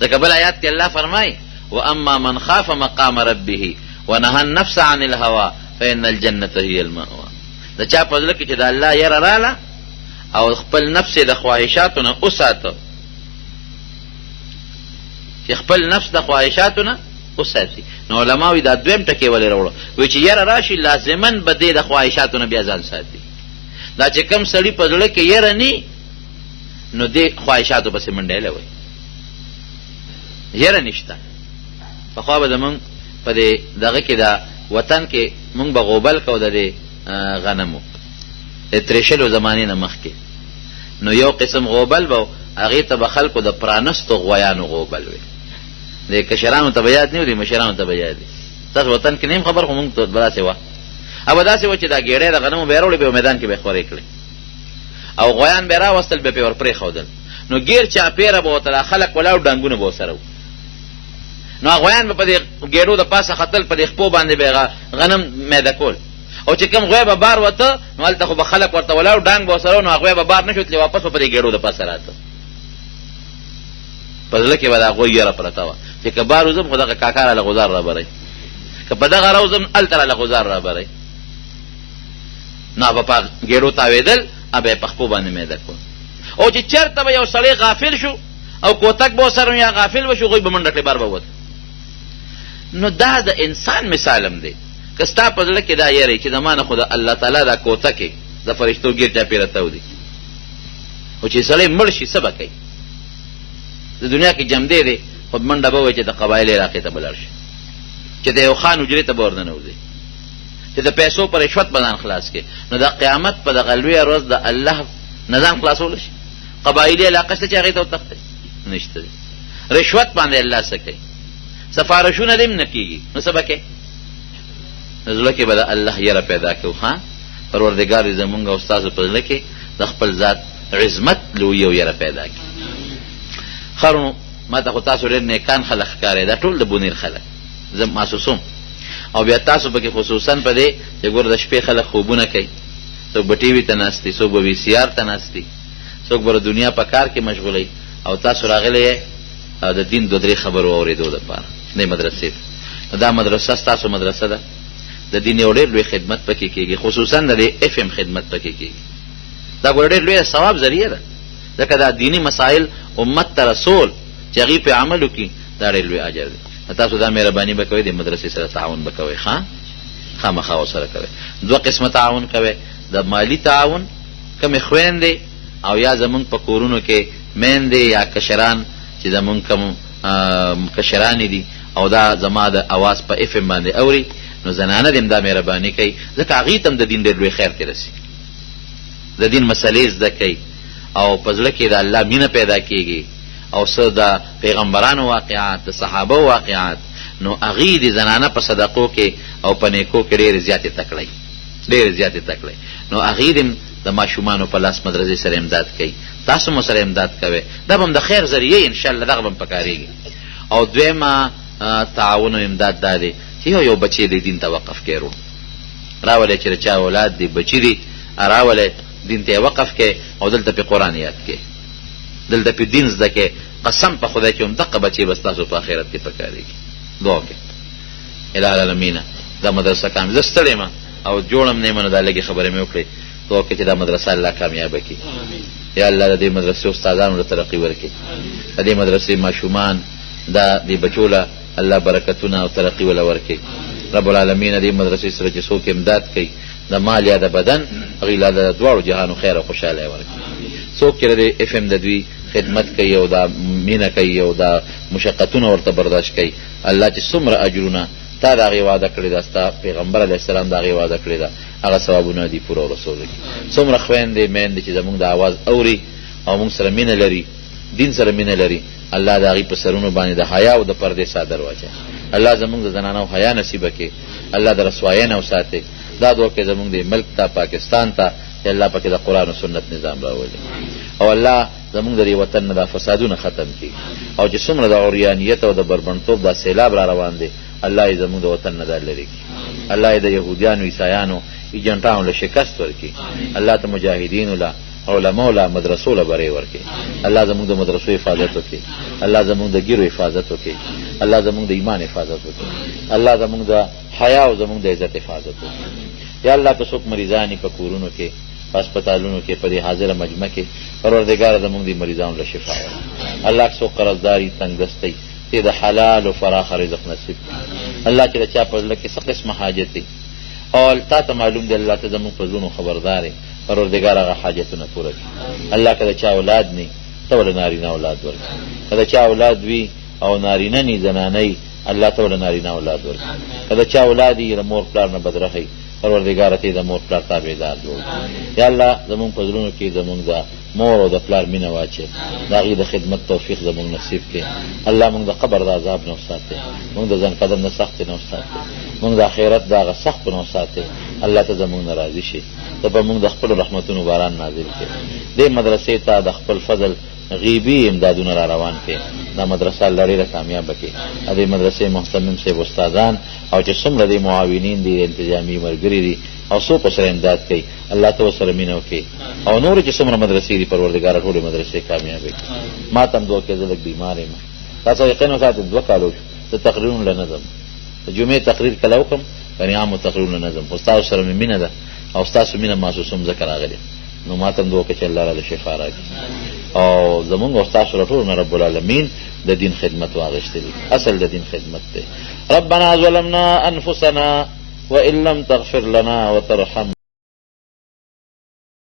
ځکه بل آیات کې الله فرمایي واما من خاف مقام ربه ونهى النفس عن الهوى فإن الجنة هي المأوى. د چا په زړه کې چې د الله یره راله او خپل نفس د خواهشاتو نه وساته، چې خپل نفس د خواهشاتو نه وساتي، نو علماوی دا دویم ټکی ولې راوړه، وایي چې یره راشي لازمن به دې د خواهشاتو نه بیا ځان ساتي. دا چې کم سړي په زړه کې یره نی نو دې خواهشاتو پسې منډیلی وایي، یره نشته. پخوا به زمونږ په دې دغه کې د وطن کې مونږ به غوبل کو د دې غنمو د ترېشلو زمانې نه مخکې، نو یو قسم غوبل به هغې ته به خلکو د پرانستو غویانو غوبل وي. د کشرانو ته به یاد نه وي، د مشرانو ته به یاد وي. ستاسو وطن کې نیم خبر خو مونږ ته به داسې وه. او به داسې وه چې دا ګېډۍ د غنمو به یې راوړې، به یې میدان کې به یې خورې کړې او غویان به یې راوستل، به یې پرې ور پرېښودل. نو ګیر چاپېره به ورته خلک ولاړ ډنګونه به ورسره وو. نو غویان به په دې ګېډو د پاسه ختل، په دې خپو باندې به غنم میده کول، او چې کوم غوی به بار وته نو هلته خو به خلک ورته ولاړ ډانګ به ورسره، نو هغوی به بار نه شو تللی، واپس به په دې ګېډو د پاسه راته. په زړه کې به د هغوی یره پرته وه چې که بار وځم خو دغه کاکا راله غوزار رابرئ، که په دغه راوځم هلته راله غوزار رابرئ. نو به په ګېډو تاوېدل، به یې په خپو باندې میده کول. او چې چېرته به یو سړی غافل شو او کوتک به ورسره یا غافل به شو، هغوی به منډه کړې بار به وت. نو دا د انسان مثالم دی. که ستا په زړه کې دا یری چې د ما نه خو د الله تعالی دا کوتکې د فرشتو ګیر چاپېره تودي، او چې سړی مړ شي څه به کوي؟ د دنیا کې جمدی دی، خو منډه به وایي چې د قبایل علاقې ته به لاړ شي، چې د یو خان حجرې ته به ورننوځي، چې د پیسو په رشوت به ځان خلاص کړي. نو د قیامت په دغه لویه ورځ د الله نه ځان خلاصولی شي؟ قبایلي علاقه شته چې هغې ته وتښتئ؟ نشته دی. رشوت باندې الله څه کوي؟ سفارشونه دې هم نه کېږي، نو څه به کوې؟ زړه کې به د الله یره پیدا کړو. ها پروردګار دې زمونږ او ستاسو په زړه کې د خپل ذات عظمت لویي او یره پیدا کړي. ښه نو ما ته خو تاسو ډېر نیکان خلک ښکارې، دا ټول د بونیر خلک زه محسوسوم. او بیا تاسو پکې خصوصا په دې چې ګوره د شپې خلک خوبونه کوي، څوک به ټي وي ته ناست دي، څوک به وي سي آر ته ناست دي، څوک به د دنیا په کار کې مشغولی، او تاسو راغلی یې د دین دو درې خبرو اورېدو دپاره دې مدرسې ته. دا مدرسه ستاسو مدرسه ده، د دین یو ډېر لوی خدمت پکې کېږي، خصوصا د دې اف ام خدمت پکې کېږي. دا ګوره ډېر لوی ثواب ذریعه ده، ځکه دا دیني مسایل امت ته رسول چې هغې پې عمل وکړي، دا ډېر لوی اجر دی. تاسو دا مهرباني به کوئ، د مدرسې سره تعاون به کوئ. خامخا ورسره کوئ. دوه قسمه تعاون کوئ، د مالی تعاون، کمې خویندې او یا زمونږ په کورونو کې میندې یا کشران چې زمونږ کم کشرانې دي او دا زما د اواز په اف ام باندې اوري، نو زنانه دې هم دا مهرباني کوي، ځکه هغې ته هم د دین ډېر لوی خیر کې رسي، د دین مسلې زده کوي او په زړه کې د الله مینه پیدا کېږي، او څه د پیغمبرانو واقعات، د صحابه واقعات، نو هغې د زنانه په صدقو کې او په نیکو کې ډېرې زیاتې تکړی، ډېرې زیاتې تکړی. نو هغې دې د ماشومانو په لاس مدرسې سره امداد کوي، تاسو مو سره امداد کوئ، دا به هم د خیر ذریعه انشاءالله دغه به هم پکارېږي. او دویمه تعاون او امداد دا دی چې یو بچی دی دین ته وقف کړي، راولئ چې د چا اولاد دی بچي دی، راولئ دین ته یې وقف کړي او دلته پې قرآن یاد کړي، دلته پې دین زده کړي. قسم په خدای چې هم دغه بچی به ستاسو په آخرت کې پکارېږي. دعا وکړئ. الهی العالمین دا مدرسه کامیاب زه ستړی یم او جوړم نه یم نو دا لږې خبرې مې وکړې دعا وکړې چې دا مدرسه الله کامیابه کړي یا الله د دې مدرسې استادانو له ترقي ورکړي د دې مدرسې ماشومان دا دې بچو له الله برکتونه او ترقي وله ورکړي رب العالمین دې مدرسې سره چې څوک امداد کوي د مال یا د بدن هغوی له د دواړو جهانو خیر او خوشحالی ورکړي څوک چې د اف ام د دوی خدمت کوي او دا مینه کوي او دا مشقتونه ورته برداشت کوي الله چې څومره اجرونه تا د هغې وعده کړې ده ستا پیغمبر علیه السلام د هغې وعده کړې ده هغه ثوابونه دي پوره رسول کړي څومره خویندې میندې چې زموږ د اواز اوري او موږ سره مینه لري دین سره مینه لري الله د هغې په سرونو باندې د حیا او د پردې څادر واچوي الله زموږ د زنانو حیا نصیبه کړي الله د رسوایۍ نه وساتي دا دعا کوي زموږ د ملک ته پاکستان ته چې الله پکې د قرآن و سنت نظام راولي او الله زموږ د دې وطن نه دا فسادونه ختم کړي او چې څومره د عریانیت او د بربنډتوب دا سیلاب را روان دی الله یې زموږ د وطن نه دا لرې کړي الله یې د یهودیانو عیسایانو ایجنټانو له شکست ورکړي الله ته مجاهدینو له علماو له مدرسو له بری ورکړي الله زموږ د مدرسو حفاظت وکړي الله زموږ د ګیرو حفاظت وکړي الله زموږ د ایمان حفاظت وکړي الله زموږ د حیا او زموږ د عزت حفاظت وکړي یا الله که څوک مریضان په کورونو کې په هسپتالونو کې په دې حاضره مجمع کې پروردګاره زموږ د مریضانو له شفا ورکړي الله که څوک قرضداري تنګدستی ته د حلال او فراخ رزق نصیب کړي الله چې د چا په زړه کې څه قسمه حاجت دی او تا ته معلوم دی الله ته زموږ په زړونو خبردار یې پروردګار هغه حاجتونه پوره کړي الله که د چا اولاد نی ته ولې نارینه اولاد ورکړي که د چا اولاد وي او نارینه نی زنانه الله ته ولې نارینه اولاد ورکړي که د چا اولاد یې د مور پلار نه بدرخی پروردګاره ته د مور پلار تابعدار جوړ یا الله زموږ په زړونو کې زموږ د مور او د پلار مینه واچوي د هغې د خدمت توفیق زموږ نصیب کړي الله موږ د قبر د عذاب نه وساتي موږ د ځان قدم د سختې نه وساتي موږ د آخرت د هغه سختو نه وساتي الله ته زموږ نه راضي شي ته به موږ د خپلو رحمتونو باران نازل کړي دې مدرسې ته د خپل فضل غیبي امدادونه را روان کړي دا مدرسه الله ډېره کامیابه کړي د دې مدرسې محتمم صاحب استادان او چې څومره دې معاونین دي انتظامي ملګري دي او څوک ورسره امداد کوي الله ته ورسره مینه وکړي او نورې چې څومره مدرسې دي پروردګاره ټولې مدرسې کامیابې کړي ما ته هم دعا کوي زه لږ بیمار یم تاسو یقین وساتئ 2 کاله وشو زه تقریرونه له نه ځم د جمعې تقریر کله وکړم یعنې عامو تقریرونه نه ځم خو ستاسو سره مې مینه ده او ستاسو مینه محسوسوم ځکه راغلی نو ما ته هم دعا کوي چې الله راله شفا راکړي او زمونږ او ستاسو له ټولو نه رب العالمین د دین خدمت واغېستی دی اصل د دین خدمت دی ربنا ظلمنا انفسنا وان لم تغفر لنا وترحمنا